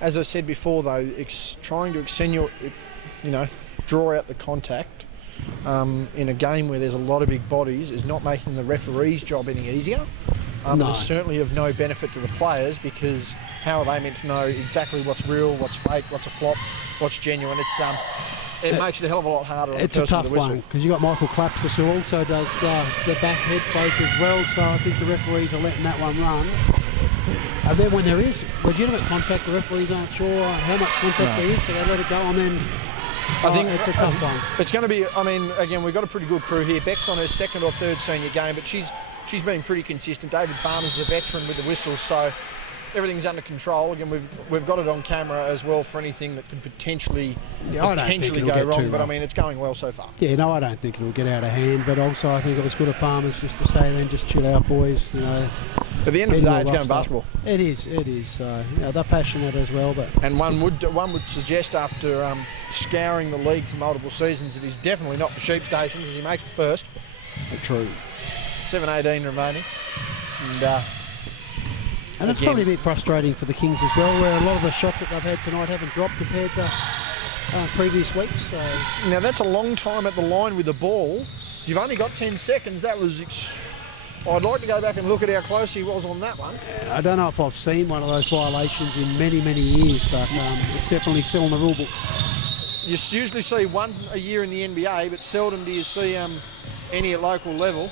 as I said before, though, trying to draw out the contact in a game where there's a lot of big bodies is not making the referee's job any easier. No. It's certainly of no benefit to the players, because how are they meant to know exactly what's real, what's fake, what's a flop, what's genuine? It makes it a hell of a lot harder on the person with the whistle. It's a tough one, because you've got Michael Klapsis, who also does the back head fake as well, so I think the referees are letting that one run. And then when there is legitimate contact, the referees aren't sure how much contact there is, so they let it go, and then I think it's a tough one. It's going to be, I mean, again, we've got a pretty good crew here. Beck's on her second or third senior game, but she's been pretty consistent. David Farmer's a veteran with the whistles, so everything's under control. Again, we've got it on camera as well for anything that could potentially go wrong, but I mean, it's going well so far. Yeah, no, I don't think it'll get out of hand, but also I think it was good of Farmers just to say then, just chill out, boys, you know. At the end of the day, it's going basketball. It is. They're passionate as well, but and one would suggest after scouring the league for multiple seasons that he's definitely not for sheep stations as he makes the first. True. 7:18 remaining, and it's probably a bit frustrating for the Kings as well, where a lot of the shots that they've had tonight haven't dropped compared to previous weeks. So. Now that's a long time at the line with the ball. You've only got 10 seconds. That was. I'd like to go back and look at how close he was on that one. I don't know if I've seen one of those violations in many, many years, but it's definitely still in the rule book. You usually see one a year in the NBA, but seldom do you see any at local level.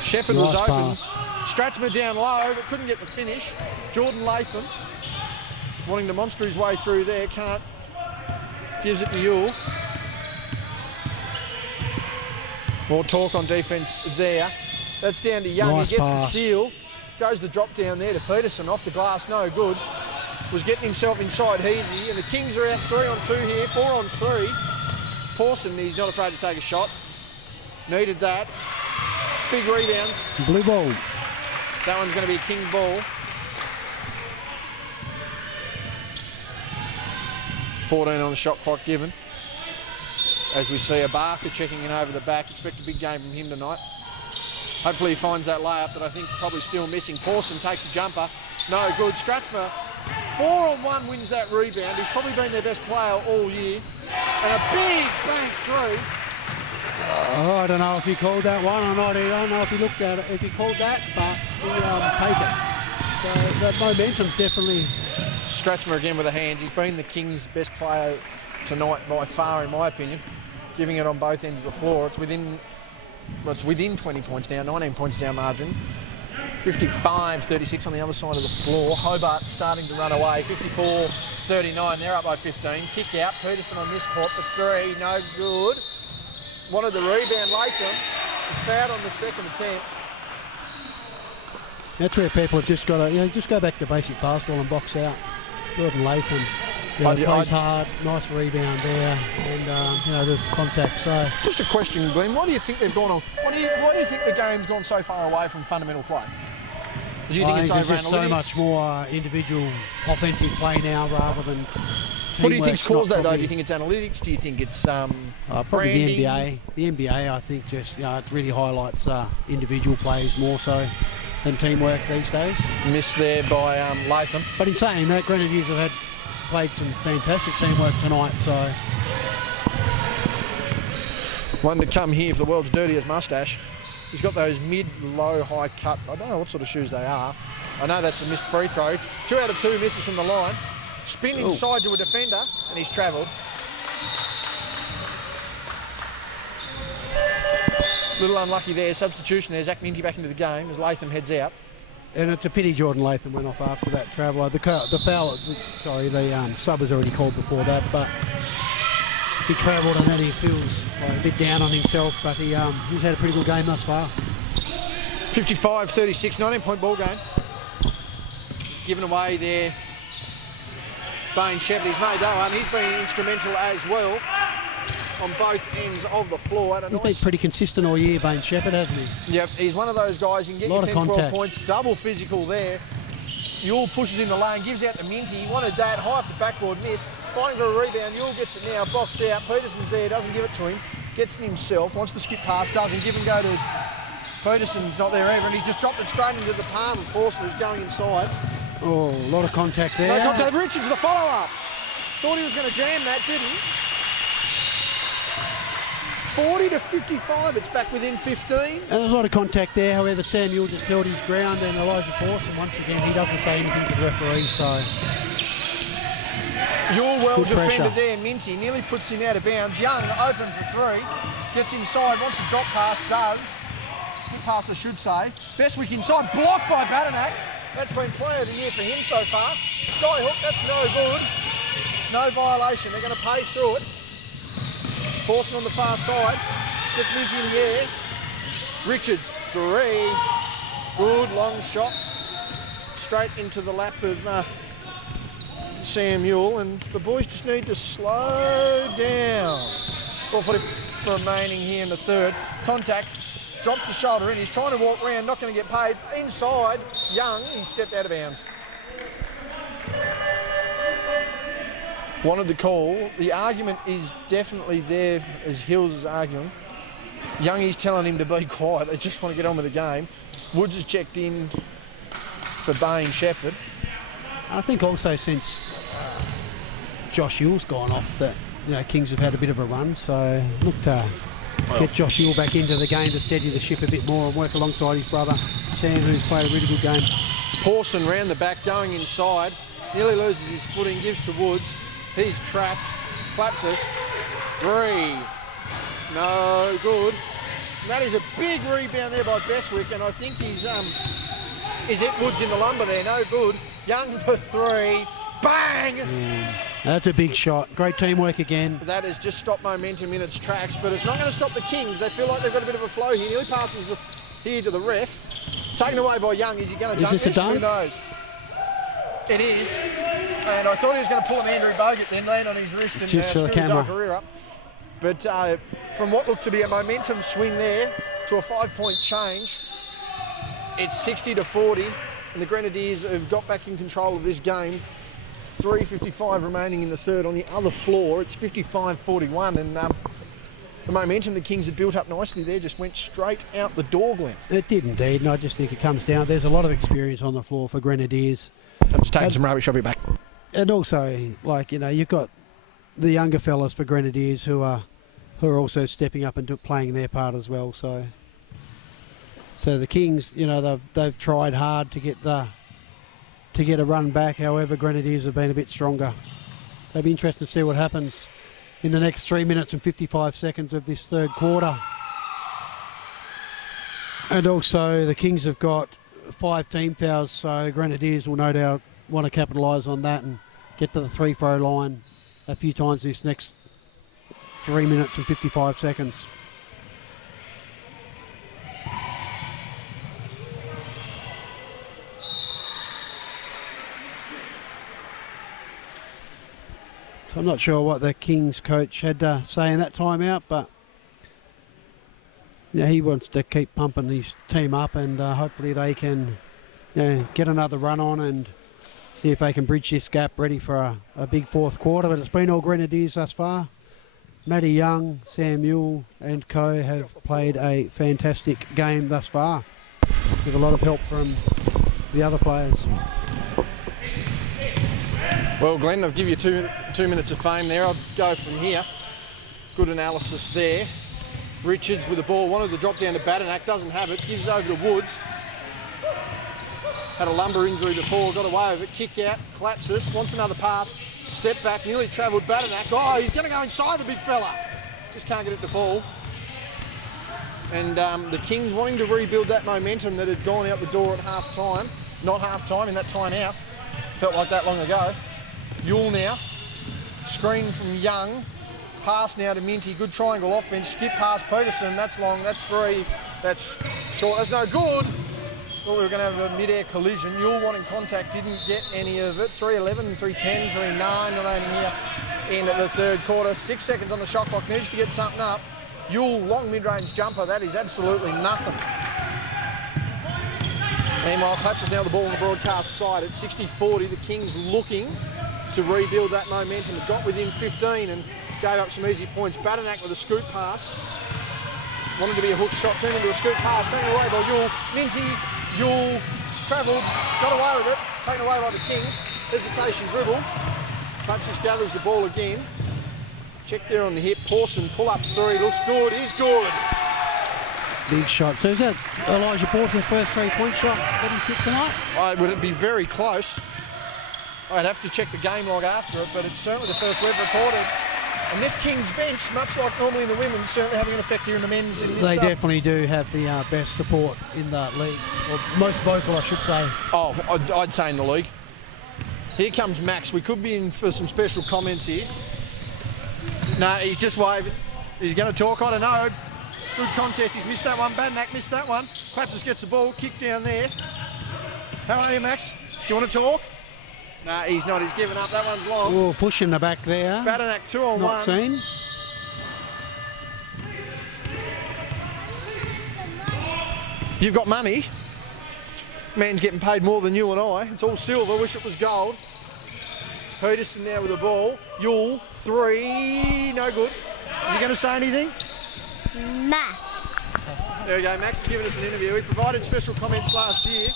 Shepherd was open. Pass. Stratzmer down low, but couldn't get the finish. Jordan Latham wanting to monster his way through there, can't. Gives it to Yule. More talk on defence there. That's down to Young. Nice he gets pass. the steal. Goes the drop down there to Peterson. Off the glass, no good. Was getting himself inside Heasy. And the Kings are out 3-on-2 here, 4-on-3. Pawson, he's not afraid to take a shot. Needed that. Big rebounds. Blue ball. That one's going to be a King ball. 14 on the shot clock given. As we see a Barker checking in over the back. Expect a big game from him tonight. Hopefully he finds that layup, but I think it's probably still missing. Pawson takes a jumper. No good. Stratzmer, 4-on-1 wins that rebound. He's probably been their best player all year. And a big bank three. Oh, I don't know if he called that one or not. I don't know if he looked at it, if he called that, but he take it. So that momentum's definitely... Stratzmer again with a hand. He's been the Kings' best player tonight by far, in my opinion. Giving it on both ends of the floor. It's within 20 points now. 19 points is our margin. 55-36 on the other side of the floor. Hobart starting to run away. 54-39. They're up by 15. Kick out. Peterson on this court for three. No good. Wanted the rebound. Latham is fouled on the second attempt. That's where people have just got to, just go back to basic basketball and box out. Jordan Latham. Plays hard, nice rebound there, and there's contact. So just a question, Glenn. Why do you think they've gone on? Why do you think the game's gone so far away from fundamental play? Do you think it's over analytics? There's so much more individual offensive play now rather than. What do you think's caused that though? Do you think it's analytics? Do you think it's probably branding? the NBA? The NBA, I think, just it really highlights individual plays more so than teamwork these days. Missed there by Latham. But in saying that, Grenadiers have played some fantastic teamwork tonight, so... One to come here for the world's dirtiest moustache. He's got those mid-low high cut, I don't know what sort of shoes they are. I know that's a missed free throw. 2 out of 2 misses from the line. Spin inside to a defender, and he's travelled. Little unlucky there, substitution there. Zach Minty back into the game as Latham heads out. And it's a pity Jordan Latham went off after that traveller. The sub was already called before that, but he travelled and then he feels a bit down on himself, but he's had a pretty good game thus far. 55-36, 19-point ball game. Given away there. Bain Shepherd, he's made that one. He's been instrumental as well on both ends of the floor. He's been pretty consistent all year, Bain Shepherd, hasn't he? Yep, he's one of those guys, you can get you 10-12 points, double physical there. Yule pushes in the lane, gives out to Minty. He wanted that, high off the backboard, miss. Fighting for a rebound, Yule gets it now, boxed out. Peterson's there, doesn't give it to him. Gets it himself, wants the skip pass, doesn't give and go to Peterson's not there either, and he's just dropped it straight into the palm of Pawson, who's going inside. Oh, a lot of contact there. No contact. Richards, the follow-up. Thought he was going to jam that, didn't. 40-55, it's back within 15. And there's a lot of contact there, however, Samuel just held his ground, and Elijah Pawson, once again, he doesn't say anything to the referee, so... You're well defended there, Minty. Nearly puts him out of bounds. Young, open for three. Gets inside, wants to drop pass, does. Skip pass, I should say. Bestwick inside, blocked by Badanack. That's been player of the year for him so far. Skyhook, that's no good. No violation, they're going to pay through it. Pawson on the far side, gets Minty in the air. Richards, three. Good long shot. Straight into the lap of Sam Yule, and the boys just need to slow down. 4:40 remaining here in the third. Contact, drops the shoulder in. He's trying to walk around, not going to get paid. Inside, Young, he stepped out of bounds. Wanted the call. The argument is definitely there, as Hills is arguing. Young is telling him to be quiet. They just want to get on with the game. Woods has checked in for Bain Shepherd. I think also since Josh Yule's gone off that, Kings have had a bit of a run, so look to get Josh Yule back into the game to steady the ship a bit more and work alongside his brother Sam, who's played a really good game. Pawson round the back, going inside, nearly loses his footing, gives to Woods. He's trapped, claps us. Three, no good. And that is a big rebound there by Bestwick, and I think he's is it Woods in the lumber there? No good. Young for three, bang! That's a big shot. Great teamwork again. That has just stopped momentum in its tracks, but it's not going to stop the Kings. They feel like they've got a bit of a flow here. Nearly passes here to the ref. Taken away by Young. Is he going to dunk this? Who knows? It is. And I thought he was going to pull an Andrew Bogut then, land on his wrist and screw his whole career up. But from what looked to be a momentum swing there to a 5-point change, it's 60-40, and the Grenadiers have got back in control of this game. 3:55 remaining in the third. On the other floor, it's 55-41, and the momentum the Kings had built up nicely there just went straight out the door, Glenn. It did indeed, and I just think it comes down. There's a lot of experience on the floor for Grenadiers. I'm just taking some rubbish, I'll be back. And also, you've got the younger fellas for Grenadiers who are also stepping up and playing their part as well. So the Kings, they've tried hard to get a run back. However, Grenadiers have been a bit stronger. So it'll be interesting to see what happens in the next 3 minutes and 55 seconds of this third quarter. And also, the Kings have got 5 team fouls, so Grenadiers will no doubt want to capitalise on that and get to the free-throw line a few times this next 3 minutes and 55 seconds. So I'm not sure what the Kings coach had to say in that timeout, but he wants to keep pumping his team up, and hopefully they can get another run on and see if they can bridge this gap, ready for a big fourth quarter. But it's been all Grenadiers thus far. Matty Young, Sam Yule and co have played a fantastic game thus far, with a lot of help from the other players. Well, Glenn, I'll give you two minutes of fame there. I'll go from here. Good analysis there. Richards with the ball, wanted to drop down to Badanack, doesn't have it, gives it over to Woods. Had a lumbar injury before, got away with it, kick out, collapses, wants another pass, step back, nearly travelled Badanack. Oh, he's going to go inside the big fella. Just can't get it to fall. And the Kings wanting to rebuild that momentum that had gone out the door at half-time. Not half-time, in that time out. Felt like that long ago. Yule now, screen from Young. Pass now to Minty, good triangle offense, skip past Peterson, that's long, that's three, that's short, that's no good. Thought we were going to have a mid-air collision. Yule wanting contact, didn't get any of it. 3:11, 3:10, 3:09 remaining here in the third quarter. 6 seconds on the shot clock, needs to get something up. Yule, long mid-range jumper, that is absolutely nothing. Meanwhile, Claps is now the ball on the broadcast side at 60-40. The Kings looking to rebuild that momentum. It got within 15 and gave up some easy points. Badanac with a scoop pass. Wanted to be a hook shot, turned into a scoop pass, taken away by Yule. Minty, Yule, travelled, got away with it, taken away by the Kings. Hesitation dribble. Claps just gathers the ball again. Check there on the hip. Pawson, pull up three, looks good, is good. Big shot. So is that Elijah Pawson's first 3-point shot that he kicked tonight? Would it be very close? I'd have to check the game log after it, but it's certainly the first we've recorded. And this Kings bench, much like normally in the women's, certainly having an effect here in the men's. In this, they definitely do have the best support in that league, or most vocal, I should say. Oh, I'd say in the league. Here comes Max. We could be in for some special comments here. No, he's just waving. He's going to talk, I don't know. Good contest, he's missed that one. Badanac missed that one. Clapsis gets the ball, kick down there. How are you, Max? Do you want to talk? No, he's not. He's given up. That one's long. Oh, push in the back there. Badanac 2-on-1. Not seen. You've got money. Man's getting paid more than you and I. It's all silver. Wish it was gold. Peterson now with the ball. Yule, 3. No good. Is he going to say anything? Max. There we go. Max has given us an interview. He provided special comments last year.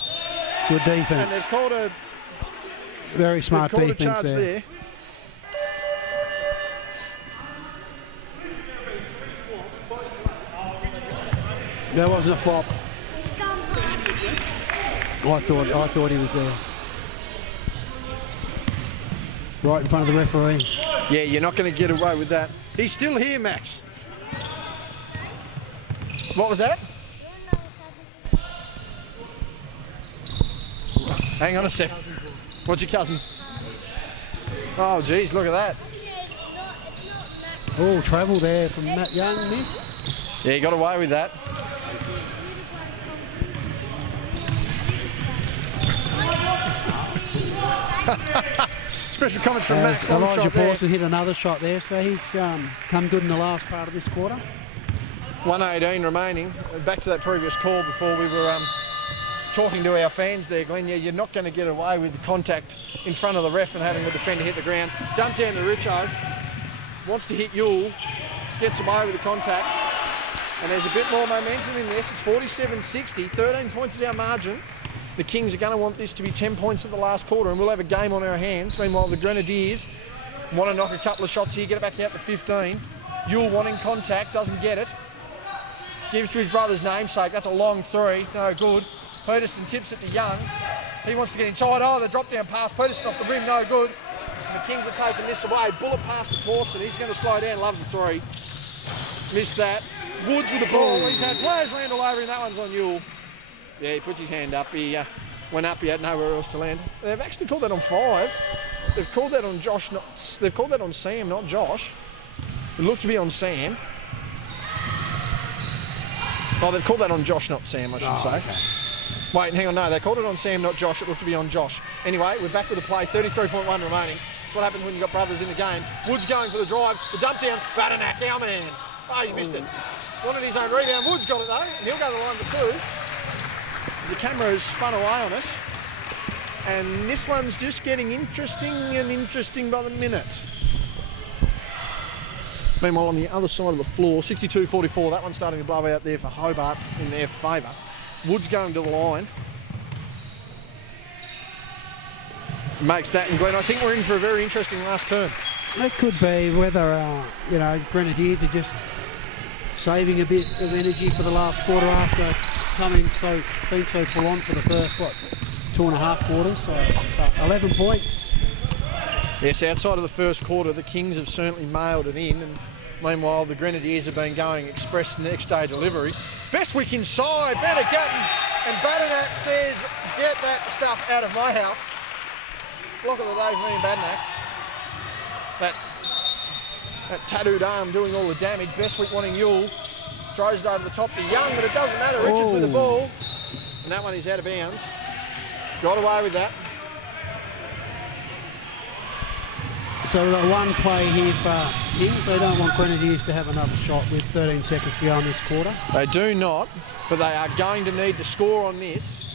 Good defence. And they've called a very smart defence charge there. That wasn't a flop. I thought he was there. Right in front of the referee. Yeah, you're not going to get away with that. He's still here, Max. What was that? Hang on a sec. What's your cousin? Oh, geez, look at that. Oh, travel there from Matt Young, miss. Yeah, he got away with that. Special comments from Max. Elijah Pawson hit another shot there, so he's come good in the last part of this quarter. 1:18 remaining. Back to that previous call before we were talking to our fans there, Glenn. Yeah, you're not going to get away with the contact in front of the ref and having the defender hit the ground. Dump down to Richo. Wants to hit Yule. Gets away with the contact. And there's a bit more momentum in this. It's 47-60. 13 points is our margin. The Kings are going to want this to be 10 points at the last quarter, and we'll have a game on our hands. Meanwhile, the Grenadiers want to knock a couple of shots here, get it back out to 15. Yule wanting contact, doesn't get it. Gives to his brother's namesake. That's a long 3. No good. Peterson tips it to Young. He wants to get inside. Oh, the drop-down pass. Peterson off the rim. No good. The Kings are taking this away. Bullet pass to Pawson. He's going to slow down. Loves the 3. Missed that. Woods with the ball. He's had players land all over him. That one's on Yule. Yeah, he puts his hand up. He went up. He had nowhere else to land. They've actually called that on 5. They've called that on Josh. They've called that on Sam, not Josh. It looked to be on Sam. Oh, they've called that on Josh, not Sam, I should say. Okay. Wait, hang on, no, they called it on Sam, not Josh. It looked to be on Josh. Anyway, we're back with the play, 33.1 remaining. That's what happens when you've got brothers in the game. Woods going for the drive, the dump down, Badanac, our man. Oh, he's missed it. Wanted his own rebound. Woods got it though, and he'll go to the line for 2. As the camera has spun away on us. And this one's just getting interesting and interesting by the minute. Meanwhile, on the other side of the floor, 62-44, that one's starting to blow out there for Hobart in their favour. Woods going to the line. Makes that, and Glenn, I think we're in for a very interesting last turn. It could be whether, Grenadiers are just saving a bit of energy for the last quarter after being so full on for the first, 2.5 quarters, so 11 points. Yes, outside of the first quarter, the Kings have certainly mailed it in, and meanwhile, the Grenadiers have been going express next day delivery. Bestwick inside, Banner Gatton, and Badanac says, get that stuff out of my house. Block of the day for me and Badanac. That tattooed arm doing all the damage. Bestwick wanting Yule. Throws it over the top to Young, but it doesn't matter. Richards with the ball. And that one is out of bounds. Got away with that. So we've got one play here for Kings. They don't want Grenadiers to have another shot with 13 seconds to go in this quarter. They do not, but they are going to need to score on this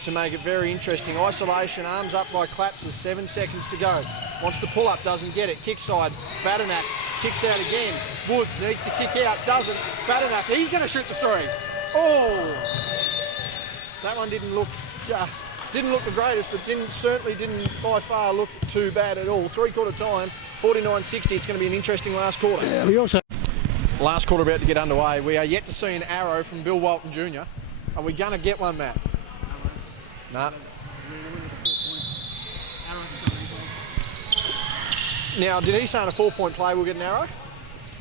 to make it very interesting. Isolation, arms up by Claps, there's 7 seconds to go. Wants the pull up, doesn't get it. Kick side, Badanack kicks out again. Woods needs to kick out, doesn't. Badanack, he's going to shoot the three. Oh! That one didn't look the greatest, but certainly didn't by far look too bad at all. 3/4 time, 49-60. It's going to be an interesting last quarter. Yeah, we also... Last quarter about to get underway. We are yet to see an arrow from Bill Walton Jr. Are we going to get one, Matt? No. Now, did he say on a 4-point play we'll get an arrow?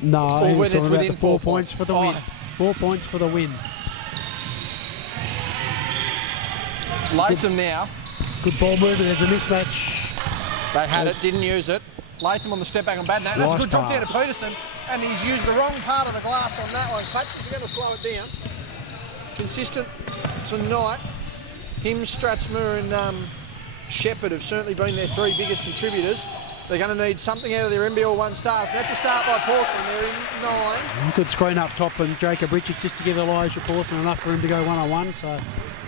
No, or he when was it's talking about within the 4 4 points for the win. 4 points for the win. Latham now. Good ball movement. There's a mismatch. They had it, didn't use it. Latham on the step back on Badnack. That's a good drop down to Peterson. And he's used the wrong part of the glass on that one. Claps is going to slow it down. Consistent tonight. Him, Stratsmer and Shepherd have certainly been their 3 biggest contributors. They're going to need something out of their NBL 1 stars. And that's a start by Pawson. They're in 9. Good screen up top from Jacob Richards just to give Elijah Pawson enough for him to go 1-on-1. So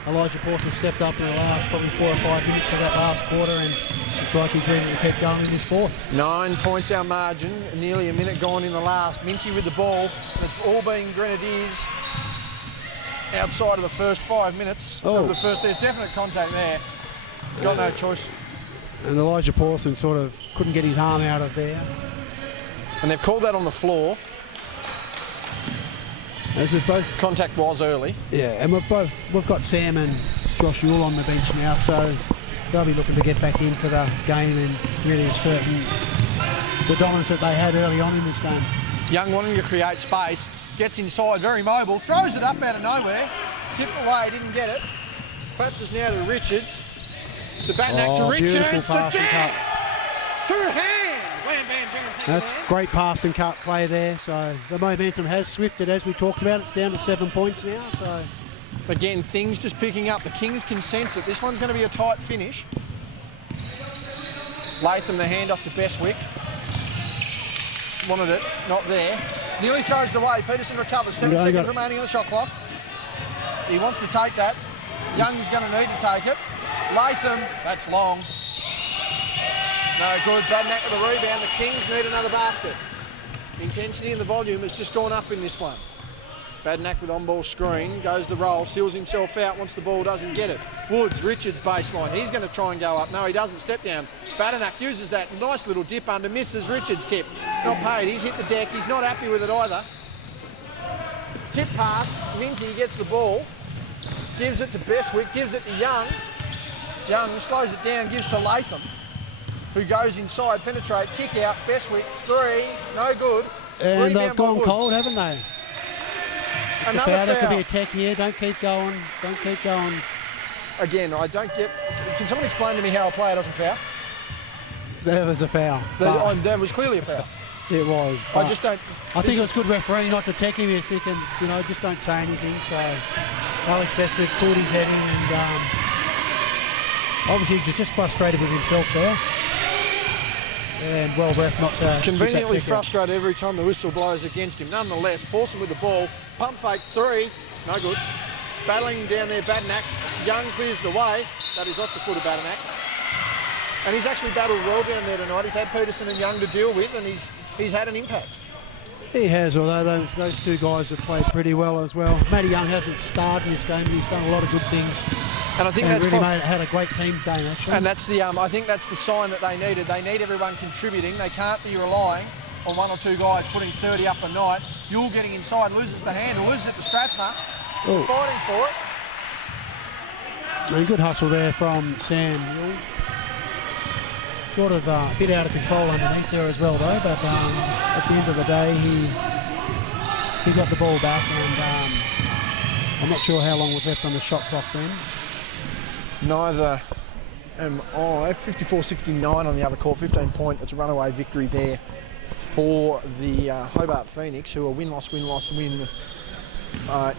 Elijah Pawson stepped up in the last probably 4 or 5 minutes of that last quarter, and looks like he's ready to keep going in this fourth. 9 points our margin. Nearly a minute gone in the last. Minty with the ball. And it's all been Grenadiers outside of the first 5 minutes of the first. There's definite contact there. Got no choice. And Elijah Pawson sort of couldn't get his arm out of there. And they've called that on the floor. As with both, contact was early. Yeah, and we've got Sam and Josh Yule on the bench now, so they'll be looking to get back in for the game and really ascertain the dominance that they had early on in this game. Young wanting to create space, gets inside, very mobile, throws it up out of nowhere, tipped away, didn't get it. Claps is now to Richards. To Badnack to Richards, the jam! 2 hands! Bam, bam, jam, that's great pass and cut play there, so the momentum has swifted as we talked about. It's down to 7 points now, so... Again, things just picking up. The Kings can sense it. This one's going to be a tight finish. Latham the handoff to Bestwick. Wanted it, not there. Nearly throws it away. Peterson recovers. 7 seconds remaining on the shot clock. He wants to take that. Young's going to need to take it. Latham, that's long. No good. Badnack with the rebound. The Kings need another basket. Intensity and the volume has just gone up in this one. Badnack with on-ball screen, goes the roll, seals himself out, wants the ball, doesn't get it. Woods, Richards baseline, he's going to try and go up. No, he doesn't, step down. Badnack uses that nice little dip under, misses Richards' tip. Not paid, he's hit the deck, he's not happy with it either. Tip pass, Minty gets the ball, gives it to Bestwick, gives it to Young. Young slows it down, gives to Latham, who goes inside, penetrate, kick out, Bestwick, 3, no good. And Rebound they've gone Woods. Cold, haven't they? Another foul. There could be a tech here. Don't keep going. Don't keep going. Again, I don't get... Can someone explain to me how a player doesn't foul? There was a foul. There was clearly a foul. It was. I just don't... I think it was good refereeing not to tech him if he can, just don't say anything. So Alex Bestwick pulled his head in and obviously he was just frustrated with himself there. And well ref not to... Conveniently frustrated every time the whistle blows against him. Nonetheless, Pawson with the ball. Pump fake 3. No good. Battling down there, Badnack. Young clears the way. That is off the foot of Badnack. And he's actually battled well down there tonight. He's had Peterson and Young to deal with, and he's had an impact. He has, although those 2 guys have played pretty well as well. Matty Young hasn't starred in this game, but he's done a lot of good things. And I think that's really had a great team game, actually. And that's the I think that's the sign that they needed. They need everyone contributing. They can't be relying on 1 or 2 guys putting 30 up a night. Yule getting inside, loses the handle, loses it to Stratsma. Fighting for it. And good hustle there from Sam Yule. Sort of a bit out of control underneath there as well, though. But at the end of the day, he got the ball back, and I'm not sure how long was left on the shot clock then. Neither am I. 54-69 on the other court, 15-point. It's a runaway victory there for the Hobart Phoenix, who are win-loss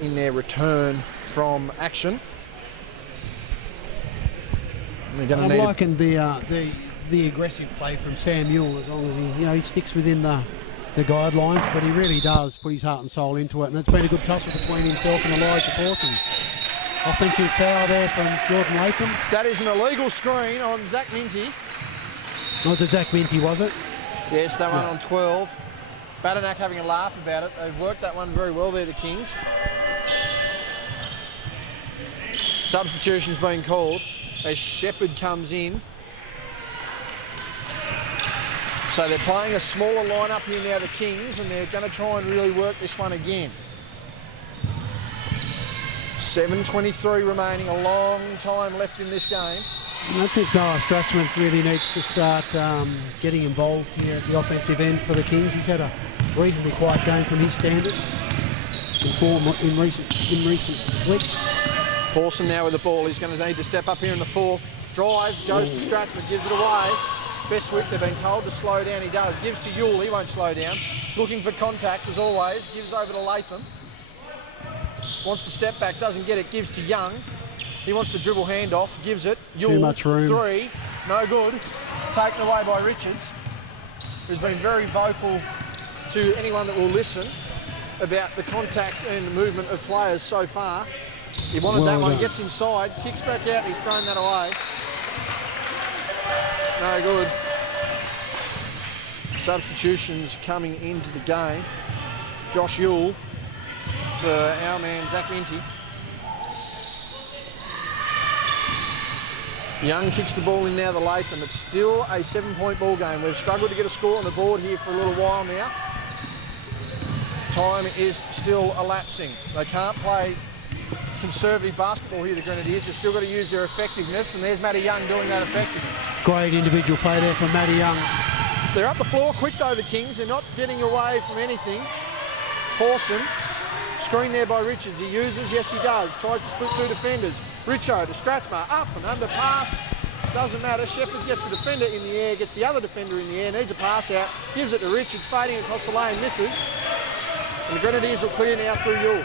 in their return from action. They're going to I'm need liking the aggressive play from Sam Ewell, as long as he sticks within the guidelines, but he really does put his heart and soul into it, and it's been a good tussle between himself and Elijah Pawson. Offensive foul there from Jordan Latham. That is an illegal screen on Zach Minty. Oh, it was Zach Minty, was it? Yes, that one on 12. Badenoch having a laugh about it. They've worked that one very well there, the Kings. Substitution's been called as Shepherd comes in. So they're playing a smaller lineup here now, the Kings, and they're going to try and really work this one again. 7:23 remaining, a long time left in this game. And I think Noah Strathman really needs to start getting involved here at the offensive end for the Kings. He's had a reasonably quiet game from his standards in recent weeks. Pawson now with the ball. He's going to need to step up here in the fourth. Drive, goes to Strathman, gives it away. Bestwick, they've been told to slow down. He does. Gives to Ewell. He won't slow down. Looking for contact as always. Gives over to Latham. Wants the step back, doesn't get it. Gives to Young. He wants the dribble handoff. Gives it. Ewell, too much room. 3. No good. Taken away by Richards, who's been very vocal to anyone that will listen about the contact and movement of players so far. He wanted that one. Gets inside. Kicks back out. And he's thrown that away. No good. Substitutions coming into the game. Josh Ewell for our man Zach Minty. Young kicks the ball in now to Latham. It's still a 7-point ball game. We've struggled to get a score on the board here for a little while now. Time is still elapsing. They can't play conservative basketball here, the Grenadiers. They've still got to use their effectiveness, and there's Matty Young doing that effectively. Great individual play there from Matty Young. They're up the floor quick though, the Kings. They're not getting away from anything. Pawson, screen there by Richards. He uses, yes he does. Tries to split 2 defenders. Richo to Strathmar, up and under pass. Doesn't matter. Shepherd gets the defender in the air, gets the other defender in the air, needs a pass out, gives it to Richards, fading across the lane, misses. And the Grenadiers will clear now through Ewell.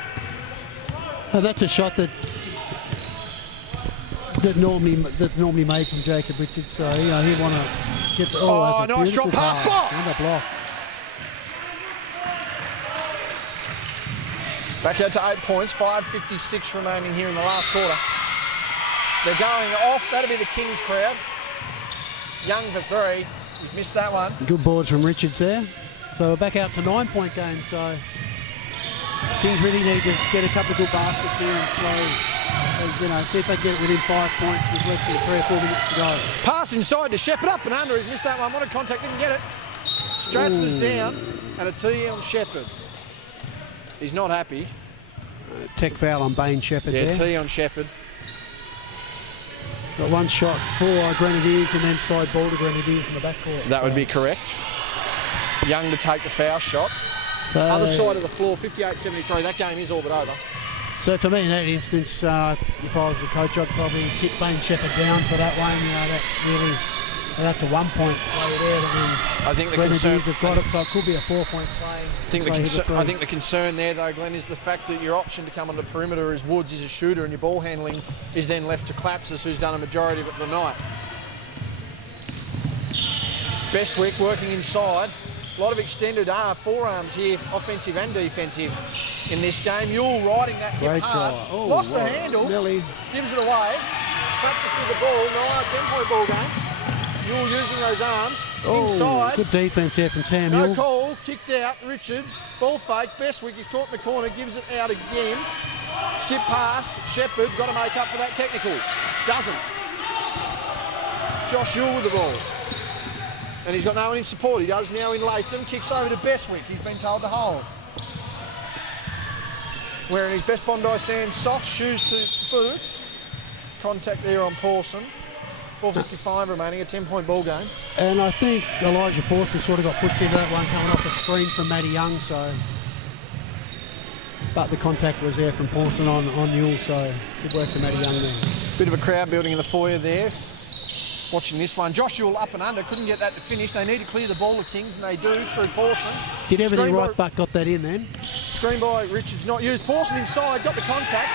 Oh, that's a shot that normally made from Jacob Richards. So he'll want to get the... Oh, nice shot, pass, block! And a block. Back out to 8 points, 5:56 remaining here in the last quarter. They're going off. That'll be the Kings crowd. Young for 3. He's missed that one. Good boards from Richards there. So we're back out to 9-point game. So Kings really need to get a couple of good baskets here and slow, see if they get it within 5 points with less than 3 or 4 minutes to go. Pass inside to Shepherd, up and under. He's missed that one. Wanted contact, didn't get it. Strathman's down, and a tee on Shepherd. He's not happy. Tech foul on Bain Shepherd there. Yeah, tee on Shepherd. Got one shot for Grenadiers and then side ball to Grenadiers in the backcourt. That would be correct. Young to take the foul shot. So, other side of the floor, 58-73. That game is all but over. So for me in that instance, if I was the coach, I'd probably sit Bain Shepherd down for that one. That's a 1-point play there. I think the Grenadiers have got it, so it could be a 4-point play. I think the concern there, though, Glenn, is the fact that your option to come on the perimeter as Woods is a shooter, and your ball handling is then left to Klapsis, who's done a majority of it tonight. Bestwick working inside. A lot of extended forearms here, offensive and defensive, in this game. Ewell riding that hip hard. Oh, lost the handle. Nearly. Gives it away. Klapsis with the ball. No, 10-point ball game. Ewell using those arms. Inside. Good defense here from Sam No Ewell. call. Kicked out. Richards. Ball fake. Bestwick. He's caught in the corner. Gives it out again. Skip pass. Shepherd. Got to make up for that technical. Doesn't. Josh Ewell with the ball. And he's got no one in support. He does now in Latham. Kicks over to Bestwick. He's been told to hold. Wearing his best Bondi Sands socks, shoes to boots. Contact there on Pawson. 4:55 remaining, a 10-point ball game. And I think Elijah Pawson sort of got pushed into that one coming off a screen from Matty Young, but the contact was there from Pawson on Ewell, so good work to Matty Young there. Bit of a crowd building in the foyer there. Watching this one. Josh Ewell up and under, couldn't get that to finish. They need to clear the ball, the Kings, and they do through Pawson. Did everything right, but got that in then. Screen by Richards, not used. Pawson inside, got the contact.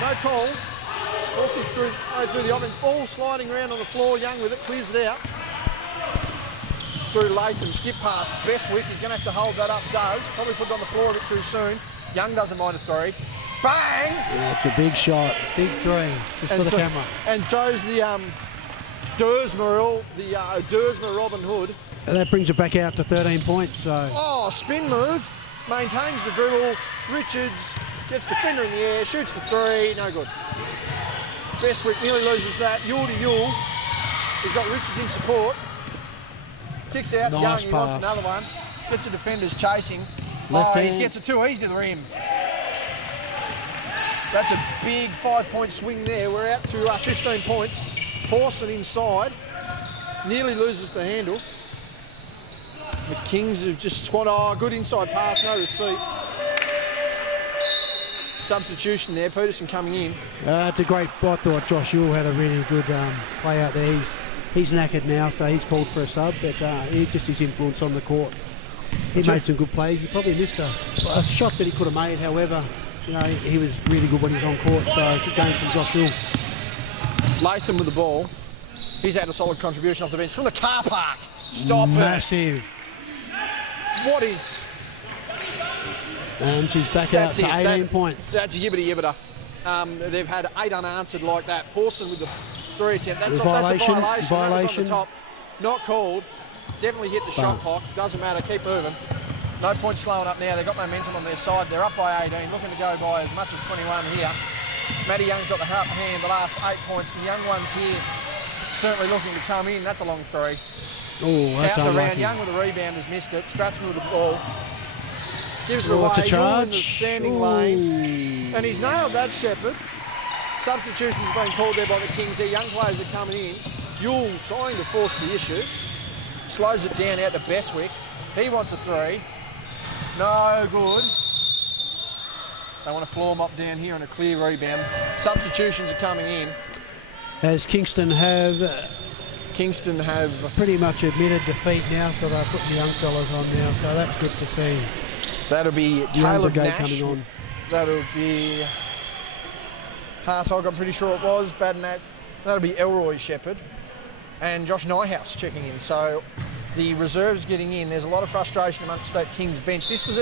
No call. Forster's through the offense. Ball sliding around on the floor. Young with it, clears it out. Through Latham, skip pass. Bestwick, he's going to have to hold that up. Does. Probably put it on the floor a bit too soon. Young doesn't mind a three. Bang! Yeah, it's a big shot. Big three. Just for the camera. And throws the Dersma Robin Hood. And that brings it back out to 13 points. So. Oh, spin move. Maintains the dribble. Richards gets defender in the air. Shoots the three. No good. Bestwick nearly loses that. Yule to Yule. He's got Richards in support. Kicks out. Nice Young, pass. he wants another one. Gets the defenders chasing. Left hand. He gets it too easy to the rim. That's a big 5-point swing there. We're out to 15 points. Pawson inside. Nearly loses the handle. The Kings have just squad. Oh, good inside pass, no receipt. Substitution there. Peterson coming in. It's a great. I thought Josh Yule had a really good play out there. He's knackered now, so he's called for a sub. But just his influence on the court. He made some good plays. He probably missed a shot that he could have made. However, you know, he was really good when he was on court. So good game from Josh Yule. Latham with the ball. He's had a solid contribution off the bench from the car park. Stop it. Massive. What is? And she's back out to 18 points. That's a yibbity-yibbiter. They've had 8 unanswered like that. Pawson with the 3 attempt. That's a violation. That was on the top. Not called. Definitely hit the shot clock. Doesn't matter. Keep moving. No point slowing up now. They've got momentum on their side. They're up by 18. Looking to go by as much as 21 here. Matty Young's got the upper hand the last 8 points. And the young ones here certainly looking to come in. That's a long three. Oh, that's out and unlucky. around. Young with the rebound has missed it. Stratsman with the ball. Gives it away. What's a charge? In the standing lane. And he's nailed that, Shepherd. Substitution's been called there by the Kings. Their young players are coming in. Yule trying to force the issue. Slows it down out to Bestwick. He wants a three. No good. They want a floor mop down here and a clear rebound. Substitutions are coming in. As Kingston have pretty much admitted defeat now, so they're putting the young fellas on now, so that's good to see. That'll be Caleb Nash. Coming on. That'll be Hartog, I'm pretty sure it was. Badnat. That'll be Elroy Shepherd. And Josh Nyhouse checking in. So the reserves getting in. There's a lot of frustration amongst that Kings bench. This was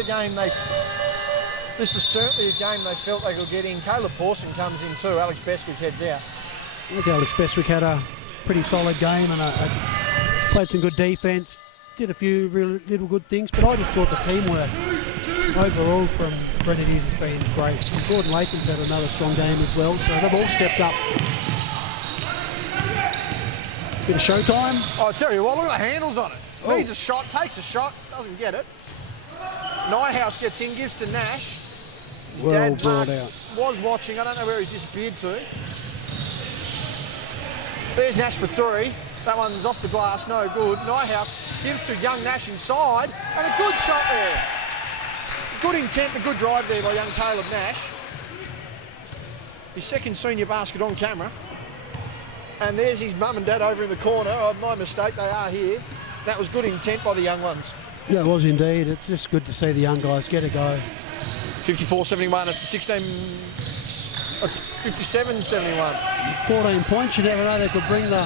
certainly a game they felt they could get in. Caleb Pawson comes in too. Alex Bestwick heads out. I think Alex Bestwick had a pretty solid game and played some good defence. Did a few really little good things, but I just thought the teamwork overall from Grenadiers has been great. And Gordon Latham's had another strong game as well, so they've all stepped up. Bit of showtime. I'll tell you what, look at the handles on it. Oh. Needs a shot, takes a shot, doesn't get it. Nyhouse gets in, gives to Nash. His Well dad, brought Mark, out. was watching. I don't know where he's disappeared to. There's Nash for three. That one's off the glass, no good. Nyhouse gives to young Nash inside, and a good shot there. Good intent, a good drive there by young Caleb Nash. His second senior basket on camera. And there's his mum and dad over in the corner. Oh, my mistake, they are here. That was good intent by the young ones. Yeah, it was indeed. It's just good to see the young guys get a go. 54-71, it's a 16... It's 57-71. 14 points, you never know, they could bring the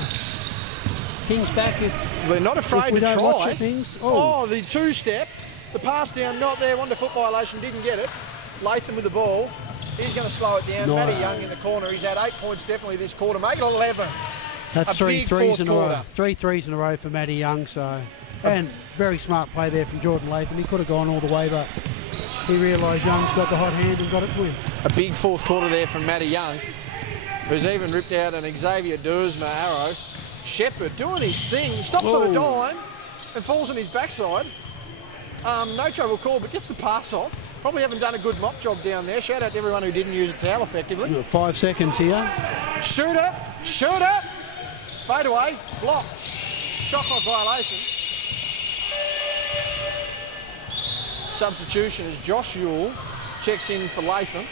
Kings back if they're not afraid we to don't watch try. the things. Oh, the two-step. The pass down, not there. One to foot violation, didn't get it. Latham with the ball. He's going to slow it down. No. Matty Young in the corner. He's had 8 points definitely this quarter. Make it 11. That's a 3 big threes fourth in a row. quarter. 3 threes in a row for Matty Young. So, and very smart play there from Jordan Latham. He could have gone all the way, but he realised Young's got the hot hand and got it to him. A big fourth quarter there from Matty Young, who's even ripped out an Xavier Dersma arrow. Shepherd doing his thing, stops on a dime and falls on his backside. No trouble call, but gets the pass off. Probably haven't done a good mop job down there. Shout out to everyone who didn't use a towel effectively. We've got 5 seconds here. Shoot it, shoot it. Fade away, blocked. Shot clock violation. Substitution is Josh Yule. Checks in for Latham.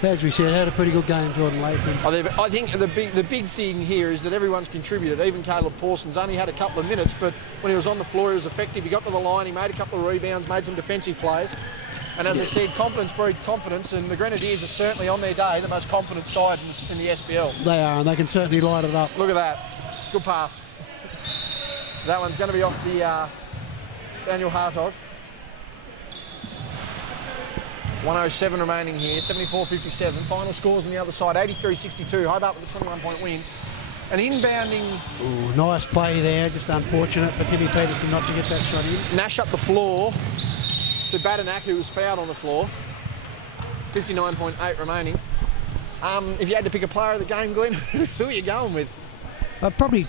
As we said, had a pretty good game, Jordan Latham. I think the big thing here is that everyone's contributed. Even Caleb Pawson's only had a couple of minutes, but when he was on the floor, he was effective. He got to the line, he made a couple of rebounds, made some defensive plays. And as I said, confidence breeds confidence, and the Grenadiers are certainly on their day the most confident side in the SBL. They are, and they can certainly light it up. Look at that. Good pass. That one's going to be off the Daniel Hartog. 107 remaining here, 74-57. Final scores on the other side, 83-62. Hobart with a 21-point win. An inbounding... Ooh, nice play there, just unfortunate for Timmy Peterson not to get that shot in. Nash up the floor to Badanak, who was fouled on the floor. 59.8 remaining. If you had to pick a player of the game, Glenn, who are you going with? Probably...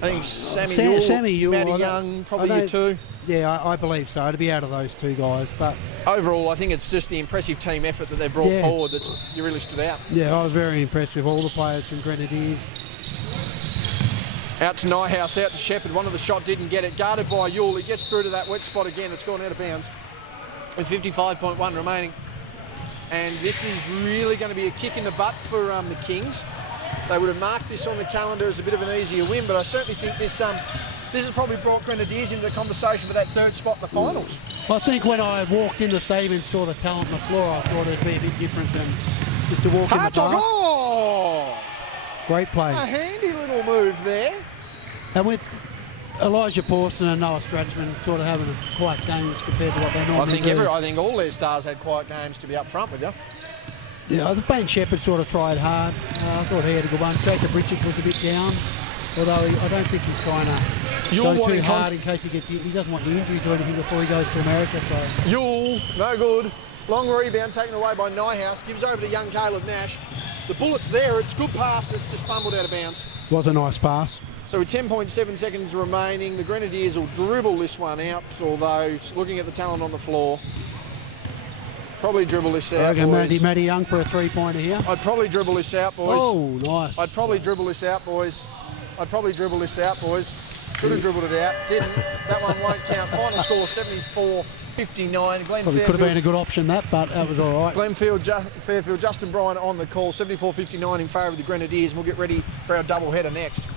I think Sammy Yule, Matty Young, probably you two. Yeah, I believe so, to be out of those two guys. But overall, I think it's just the impressive team effort that they brought forward that's really stood out. Yeah, I was very impressed with all the players from Grenadiers. Out to Nyhouse, out to Shepherd. One of the shot didn't get it. Guarded by Yule. He gets through to that wet spot again. It's gone out of bounds. With 55.1 remaining. And this is really going to be a kick in the butt for the Kings. They would have marked this on the calendar as a bit of an easier win, but I certainly think this has probably brought Grenadiers into the conversation for that third spot in the finals. I think when I walked in the stadium and saw the talent on the floor, I thought it'd be a bit different than just to walk in the bar. Oh! Great play. A handy little move there. And with Elijah Pawson and Noah Stratchman sort of having a quiet games compared to what they normally do. I think all their stars had quiet games, to be up front with you. Yeah, the Ben Shepherd sort of tried hard. I thought he had a good one. Jacob Richards was a bit down, although I don't think he's trying to go too hard in case he doesn't want the injuries or anything before he goes to America. So Yule, no good. Long rebound taken away by Nyhouse. Gives over to young Caleb Nash. The bullet's there. It's good pass. It's just fumbled out of bounds. Was a nice pass. So with 10.7 seconds remaining, the Grenadiers will dribble this one out, although looking at the talent on the floor, probably dribble this out, boys. Matty Young for a three-pointer here. I'd probably dribble this out, boys. Oh, nice. I'd probably dribble this out, boys. Should have dribbled it out. Didn't. That one won't count. Final score 74-59. Probably could have been a good option, that, but that was all right. Fairfield, Justin Bryan on the call. 74-59 in favour of the Grenadiers. We'll get ready for our double header next.